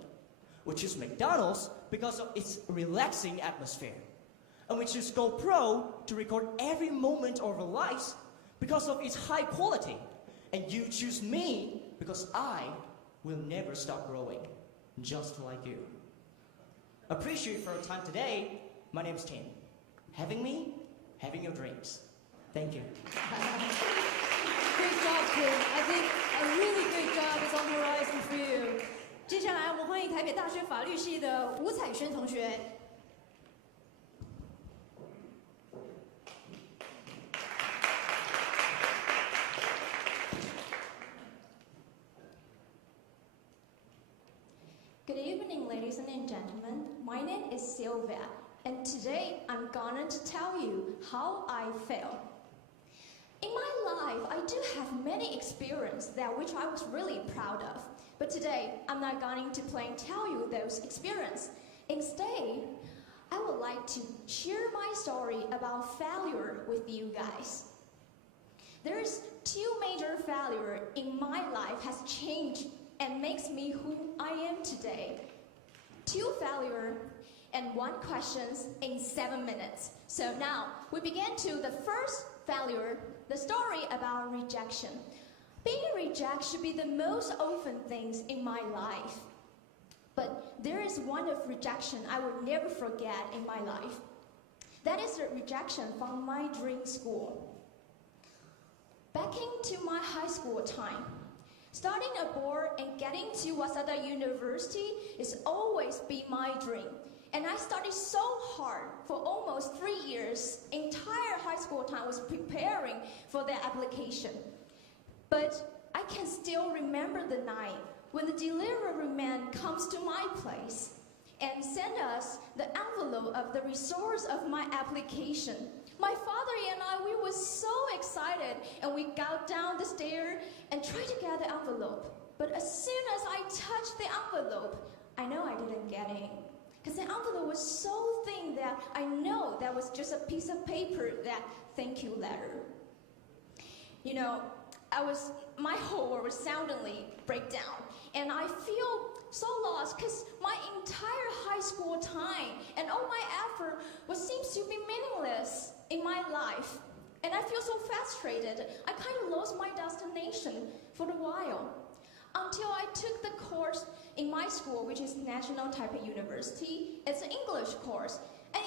We choose McDonald's because of its relaxing atmosphere. And we choose GoPro to record every moment of our lives because of its high quality. And you choose me because I will never stop growing, just like you. Appreciate for your time today. My name's Tim. Having me, having your dreams. Thank you. Great job, Tim. I think a really great job is on the horizon for you. 接下来我们欢迎台北大学法律系的吴彩萱同学。Good evening, ladies and gentlemen. My name is Sylvia, and today I'm going to tell you how I feel. In my life, I do have many experiences that which I was really proud of. But today, I'm not going to plain tell you those experiences. Instead, I would like to share my story about failure with you guys. There's two major failures in my life has changed and makes me who I am today. Two failures and one questions in 7 minutes. So now, we begin to the first failure, the story about rejection. Being rejected should be the most often things in my life. But there is one of rejection I will never forget in my life. That is the rejection from my dream school. Back into my high school time, starting aboard and getting to Waseda University is always been my dream. And I studied so hard for almost 3 years. Entire high school time was preparing for the application. But I can still remember the night when the delivery man comes to my place and sent us the envelope of the results of my application. My father and I, we were so excited, and we got down the stairs and tried to get the envelope. But as soon as I touched the envelope, I know I didn't get in. Because the envelope was so thin that I know that was just a piece of paper, that thank you letter. You know, my whole world was suddenly break down. And I feel so lost because my entire high school time and all my effort seems to be meaningless in my life. And I feel so frustrated. I kind of lost my destination for a while. Until I took the course in my school, which is National Taipei University. It's an English course. And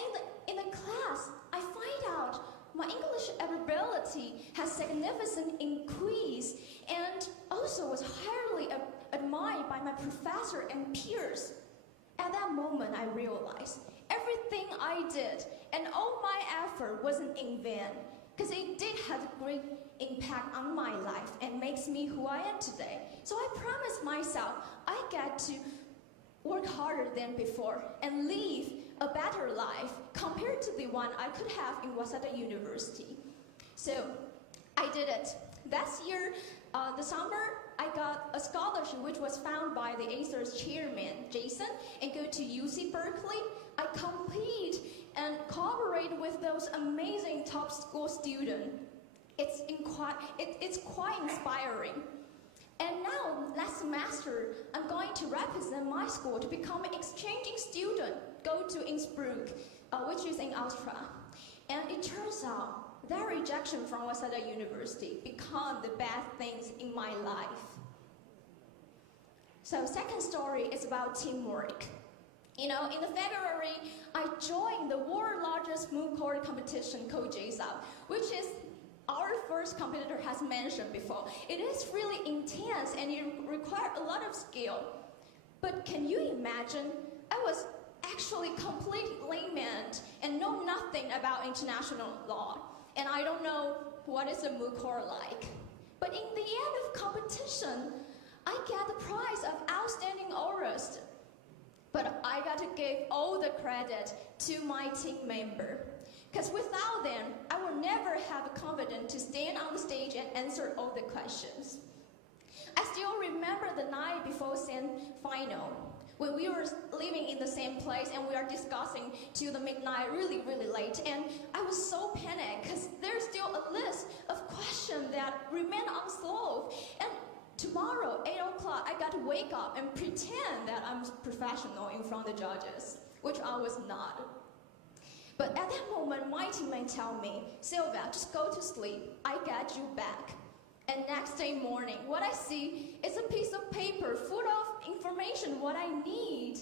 in the class, I find out my English ability has significant increase and also was highly admired by my professor and peers. At that moment, I realized everything I did and all my effort wasn't in vain, because it did have a great impact on my life and makes me who I am today. So I promised myself I get to work harder than before and live a better life compared to the one I could have in Waseda University. So I did it. That year, the summer, I got a scholarship which was found by the ACER's chairman, Jason, and go to UC Berkeley. I compete and cooperate with those amazing top school students. It's quite inspiring. And now, last semester, I'm going to represent my school to become an exchanging student, go to Innsbruck, which is in Austria. And it turns out that rejection from Waseda University became the bad things in my life. So second story is about teamwork. You know, in February, I joined the world's largest moot court competition called JSAP, which is our first competitor has mentioned before. It is really intense and it requires a lot of skill. But can you imagine? I was actually complete layman and know nothing about international law. And I don't know what is a moot court like. But in the end of competition, I get the prize of outstanding orist. But I got to give all the credit to my team member. Because without them, I will never have the confidence to stand on the stage and answer all the questions. I still remember the night before semi-final, when we were living in the same place and we are discussing till the midnight, really, really late. And I was so panicked because there's still a list of questions that remain unsolved. And tomorrow, 8 o'clock, I got to wake up and pretend that I'm professional in front of the judges, which I was not. But at that moment, my teammate tell me, Sylvia, just go to sleep. I got you back. And next day morning, what I see is a piece of paper full of information, what I need.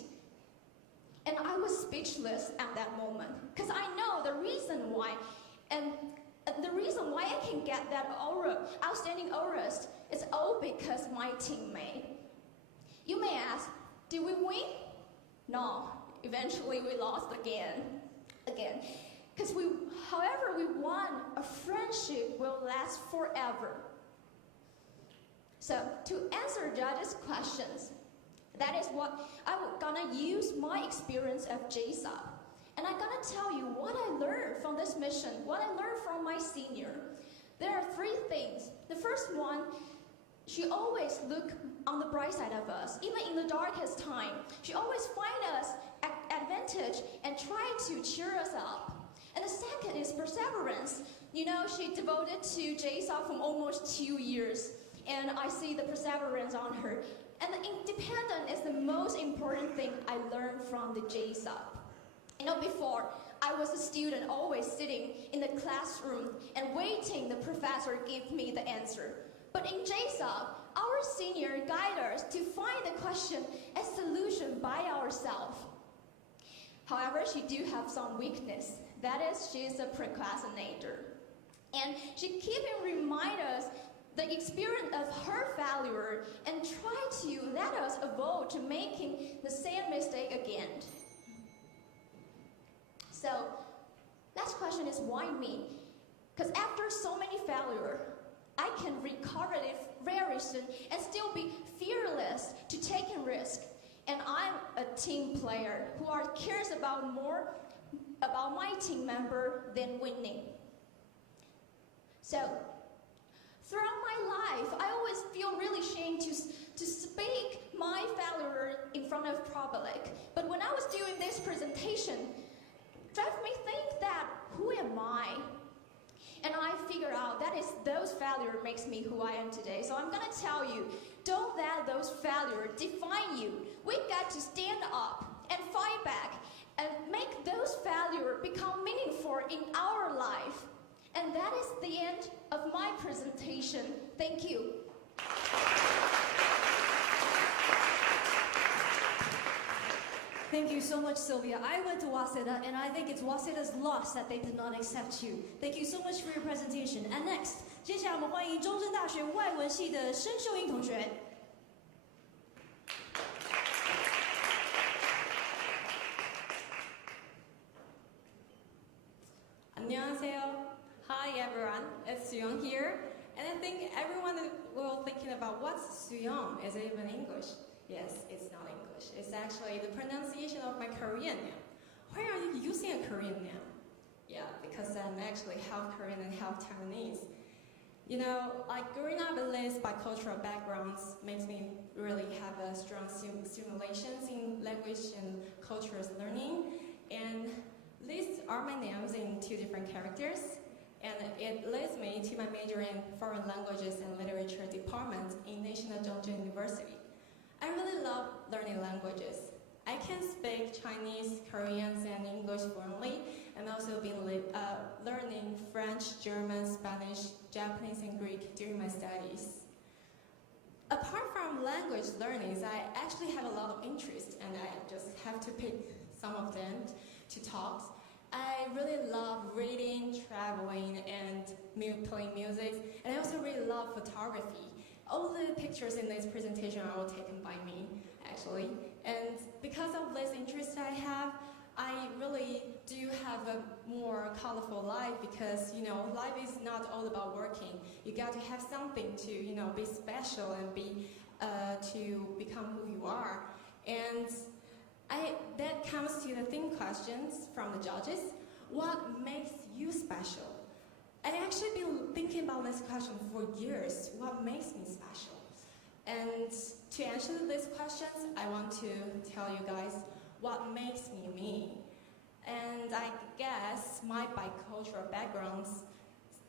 And I was speechless at that moment, because I know the reason why. And the reason why I can get that outstanding auras is all because my teammate. You may ask, did we win? No, eventually we lost again. Because however we won, a friendship will last forever. So to answer judges' questions, that is what I'm gonna use my experience of JSOP. And I'm gonna tell you what I learned from this mission, what I learned from my senior. There are 3 things. The first one, she always look on the bright side of us, even in the darkest time. She always find us advantage and try to cheer us up. And the second is perseverance. You know, she devoted to JSOP for almost 2 years. And I see the perseverance on her. And the independence is the most important thing I learned from the JSOP. You know, before, I was a student always sitting in the classroom and waiting the professor give me the answer. But in JSOP, our senior guide us to find the question and solution by ourselves. However, she do have some weakness. That is, she is a procrastinator. And she keep remind us the experience of her failure and try to let us avoid to making the same mistake again. So, last question is why me? Because after so many failures, I can recover it very soon and still be fearless to take a risk. And I'm a team player who cares about more about my team member than winning. So, throughout my life, I always feel really ashamed to speak my failure in front of public. But when I was doing this presentation, it drives me think that, who am I? And I figured out that is those failures makes me who I am today. So I'm gonna tell you, don't let those failures define you. We got to stand up and fight back and make those failures become meaningful in our life. And that is the end of my presentation. Thank you. Thank you so much, Sylvia. I went to Waseda, and I think it's Waseda's loss that they did not accept you. Thank you so much for your presentation. And next, 接下来我们欢迎中正大学外文系的申秀英同学。 안녕하세요. Hi everyone, it's Suyong here. And I think everyone will thinking about what's Suyong? Is it even English? Yes, it's not English. It's actually the pronunciation of my Korean name. Why are you using a Korean name? Yeah, because I'm actually half Korean and half Taiwanese. You know, like growing up in these bicultural backgrounds makes me really have a strong stimulations in language and cultures learning. And these are my names in 2 different characters. And it leads me to my major in foreign languages and literature department in National Zhongzhou University. I really love learning languages. I can speak Chinese, Korean, and English fluently, and also been learning French, German, Spanish, Japanese, and Greek during my studies. Apart from language learnings, I actually have a lot of interest, and I just have to pick some of them to talk. I really love reading, traveling, and playing music, and I also really love photography. All the pictures in this presentation are all taken by me, actually. And because of this interest I have, I really do have a more colorful life because, you know, life is not all about working. You got to have something to, you know, be special and to become who you are. And that comes to the theme questions from the judges. what makes you special? I actually been thinking about this question for years. What makes me special? And to answer these questions, I want to tell you guys what makes me me. And I guess my bicultural background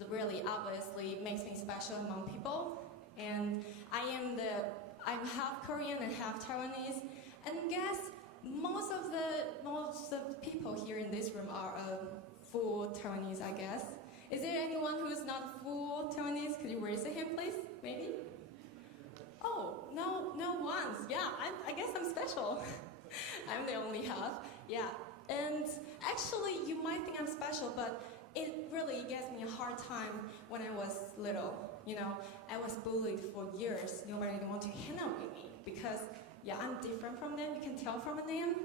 really obviously makes me special among people. And I'm half Korean and half Taiwanese. And I guess most of the people here in this room are full Taiwanese, I guess. Is there anyone who's not full Taiwanese? Could you raise a hand, please? Maybe? Oh, no ones. Yeah, I guess I'm special. I'm the only half. Yeah. And actually, you might think I'm special, but it really gave me a hard time when I was little. You know, I was bullied for years. Nobody wanted to hang out with me because, yeah, I'm different from them. You can tell from a name.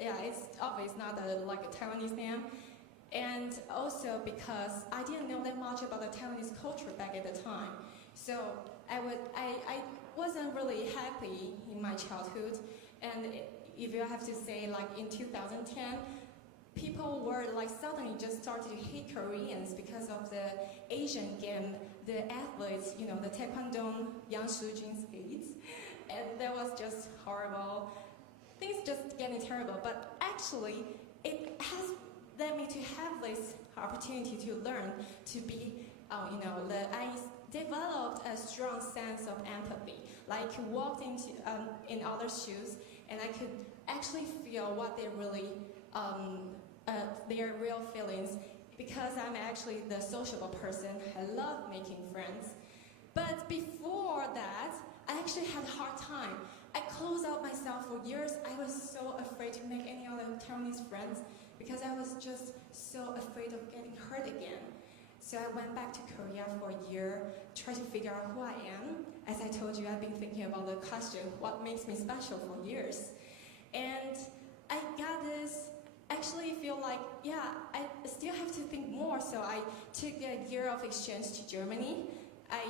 Yeah, it's obvious not like a Taiwanese name. And also because I didn't know that much about the Taiwanese culture back at the time. So I wasn't really happy in my childhood. And if you have to say, like in 2010, people were like suddenly just started to hate Koreans because of the Asian game, the athletes, you know, the Taekwondo, Yang Shujin's hates. And that was just horrible. Things just getting terrible. But actually, it has led me to have this opportunity to learn to be, I developed a strong sense of empathy. Like walked into in others' shoes, and I could actually feel what they really, their real feelings. Because I'm actually the sociable person, I love making friends. But before that, I actually had a hard time. I closed out myself for years. I was so afraid to make any other Taiwanese friends because I was just so afraid of getting hurt again. So I went back to Korea for a year, tried to figure out who I am. As I told you, I've been thinking about the question, what makes me special, for years. And I got this, actually feel like, yeah, I still have to think more. So I took a year of exchange to Germany. I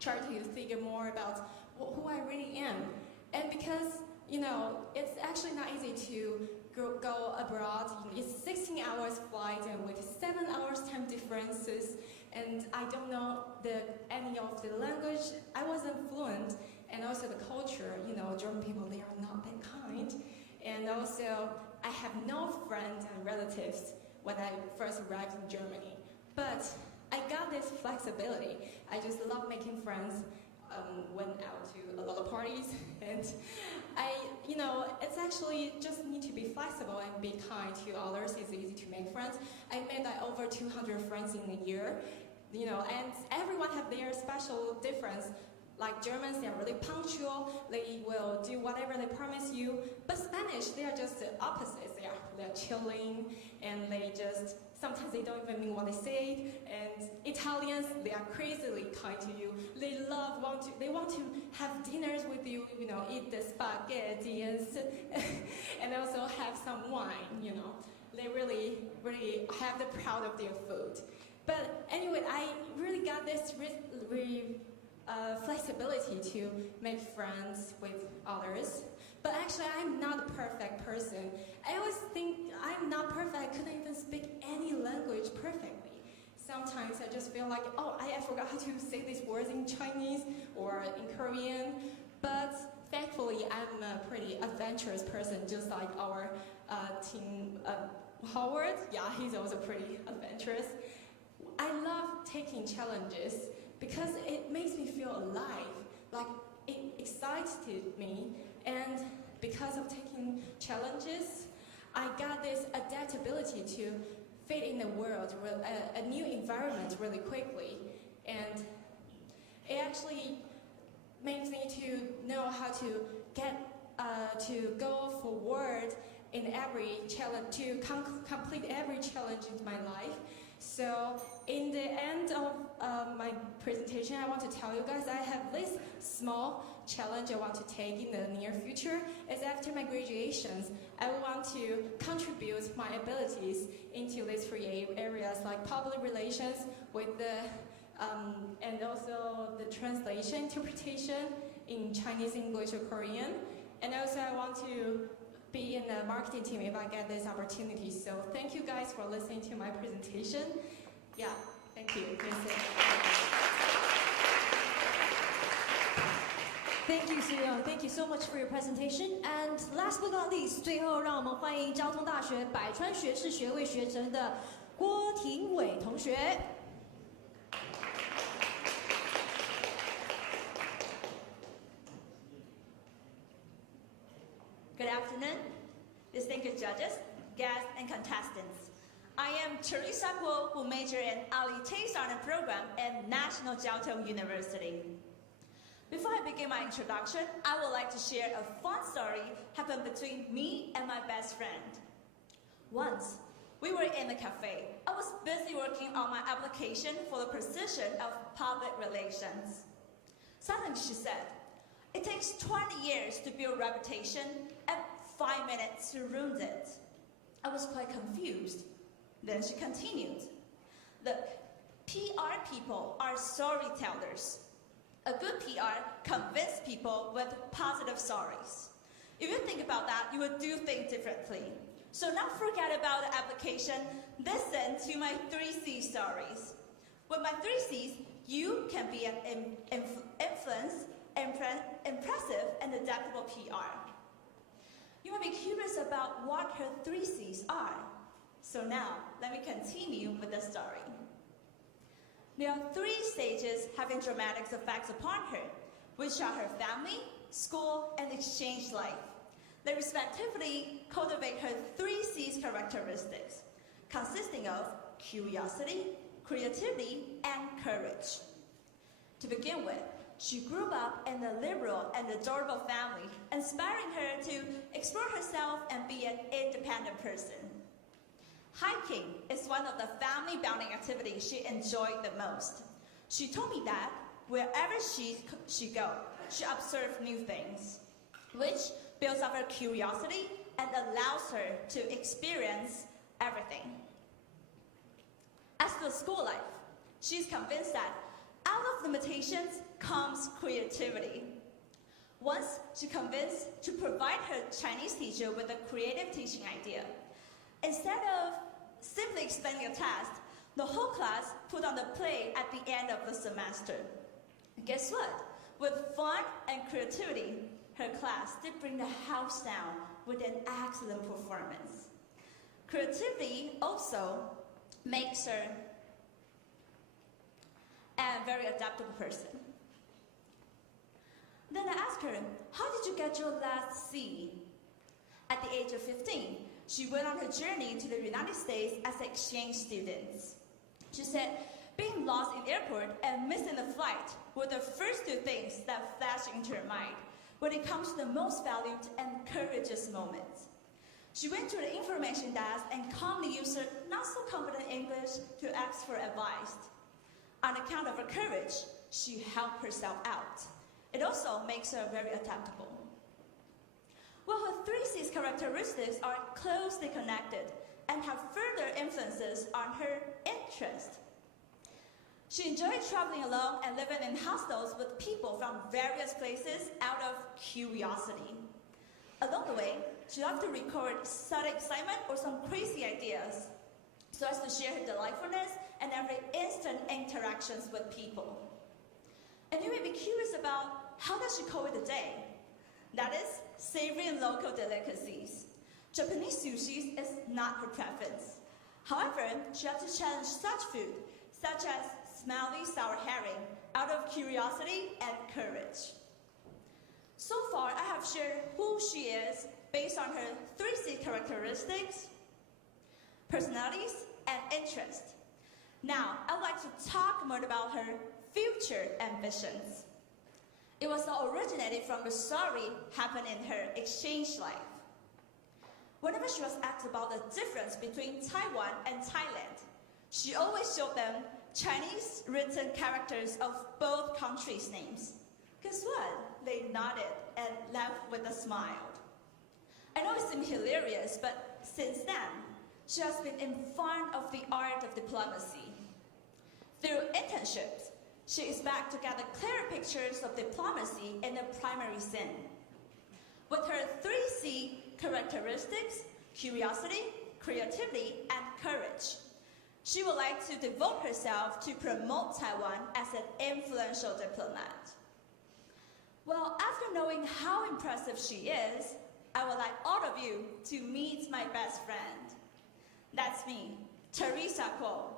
tried to figure more about who I really am. And because, you know, it's actually not easy to go abroad. It's 16 hours flight and with 7 hours time differences. And I don't know any of the language. I wasn't fluent. And also the culture, you know, German people, they are not that kind. And also, I have no friends and relatives when I first arrived in Germany. But I got this flexibility. I just love making friends, went out to a lot of parties, and it's actually just need to be flexible and be kind to others. It's easy to make friends. I made like over 200 friends in a year, you know, and everyone have their special difference. Like Germans, they're really punctual. They will do whatever they promise you. But Spanish, they are just the opposites. They're chilling, and sometimes they don't even mean what they say. And Italians, they are crazily kind to you. They want to have dinners with you, you know, eat the spaghetti and also have some wine, you know. They really, really have the proud of their food. But anyway, I really got this flexibility to make friends with others. But actually, I'm not a perfect person. I always think I'm not perfect. I couldn't even speak any language perfectly. Sometimes I just feel like, I forgot how to say these words in Chinese or in Korean. But thankfully, I'm a pretty adventurous person, just like our team Howard. Yeah, he's also pretty adventurous. I love taking challenges because it makes me feel alive. Like, it excites me. And because of taking challenges, I got this adaptability to fit in the world, a new environment really quickly. And it actually makes me to know how to to go forward in every challenge, to complete every challenge in my life. So in the end of my presentation, I want to tell you guys I have this small challenge I want to take in the near future. Is after my graduations, I want to contribute my abilities into these three areas like public relations with and also the translation, interpretation in Chinese, English, or Korean. And also I want to be in the marketing team if I get this opportunity. So thank you guys for listening to my presentation. Yeah, thank you. That's it. Thank you, Suyong. Thank you so much for your presentation. And last but not least, 最后让我们欢迎交通大学百川学士学位学程的郭廷伟同学。Good afternoon, distinguished judges, guests, and contestants. I am Teresa Guo, who majored in Ali Taste Honor Program at National Jiao Tong University. Before I begin my introduction, I would like to share a fun story happened between me and my best friend. Once, we were in a cafe. I was busy working on my application for the position of public relations. Suddenly she said, "It takes 20 years to build reputation and 5 minutes to ruin it." I was quite confused. Then she continued, "The PR people are storytellers. A good PR convinces people with positive stories. If you think about that, you will do things differently. So now forget about the application, listen to my 3C stories. With my 3Cs, you can be an influence, impressive, and adaptable PR." You might be curious about what her 3Cs are. So now, let me continue with the story. There are 3 stages having dramatic effects upon her, which are her family, school, and exchange life. They respectively cultivate her 3C's characteristics, consisting of curiosity, creativity, and courage. To begin with, she grew up in a liberal and adorable family, inspiring her to explore herself and be an independent person. Hiking is one of the family-bonding activities she enjoyed the most. She told me that wherever she goes, she observes new things, which builds up her curiosity and allows her to experience everything. As for school life, she's convinced that out of limitations comes creativity. Once she convinced to provide her Chinese teacher with a creative teaching idea. Instead of simply explaining a test, the whole class put on a play at the end of the semester. Guess what? With fun and creativity, her class did bring the house down with an excellent performance. Creativity also makes her a very adaptable person. Then I asked her, "How did you get your last C?" At the age of 15, she went on her journey to the United States as an exchange student. She said, being lost in airport and missing the flight were the first 2 things that flashed into her mind when it comes to the most valued and courageous moments. She went to the information desk and calmly used her not so confident English to ask for advice. On account of her courage, she helped herself out. It also makes her very adaptable. Well, her 3C's characteristics are closely connected and have further influences on her interest. She enjoyed traveling alone and living in hostels with people from various places out of curiosity. Along the way, she loved to record sudden excitement or some crazy ideas, so as to share her delightfulness and every instant interactions with people. And you may be curious about how does she cope with the day? That is, savoring local delicacies. Japanese sushi is not her preference. However, she had to challenge such food, such as smelly sour herring, out of curiosity and courage. So far, I have shared who she is based on her 3C characteristics, personalities, and interests. Now, I would like to talk more about her future ambitions. It was all originated from a story happened in her exchange life. Whenever she was asked about the difference between Taiwan and Thailand, she always showed them Chinese written characters of both countries' names. Guess what? They nodded and laughed with a smile. I know it seems hilarious, but since then, she has been in front of the art of diplomacy. Through internships, she expects to gather clear pictures of diplomacy in the primary scene. With her 3C characteristics, curiosity, creativity, and courage. She would like to devote herself to promote Taiwan as an influential diplomat. Well, after knowing how impressive she is, I would like all of you to meet my best friend. That's me, Teresa Kuo.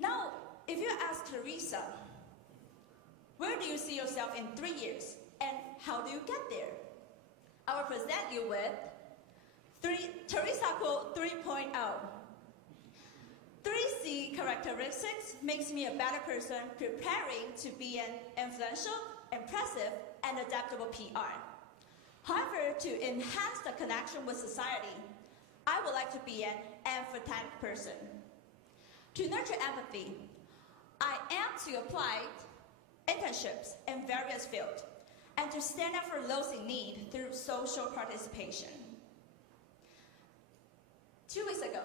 Now, if you ask Teresa, where do you see yourself in 3 years, and how do you get there? I will present you with Teresa Kuo 3.0. 3C characteristics makes me a better person preparing to be an influential, impressive, and adaptable PR. However, to enhance the connection with society, I would like to be an empathetic person. To nurture empathy, I am to apply internships in various fields and to stand up for those in need through social participation. 2 weeks ago,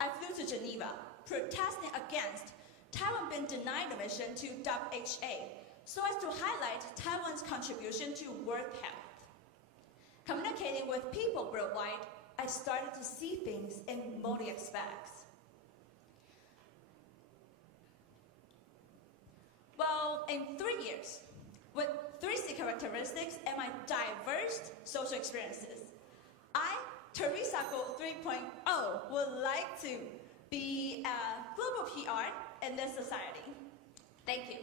I flew to Geneva, protesting against Taiwan being denied admission to WHA so as to highlight Taiwan's contribution to world health. Communicating with people worldwide, I started to see things in multi aspects. Well, in 3 years, with 3C characteristics and my diverse social experiences, I, Teresa Kuo 3.0, would like to be a global PR in this society. Thank you.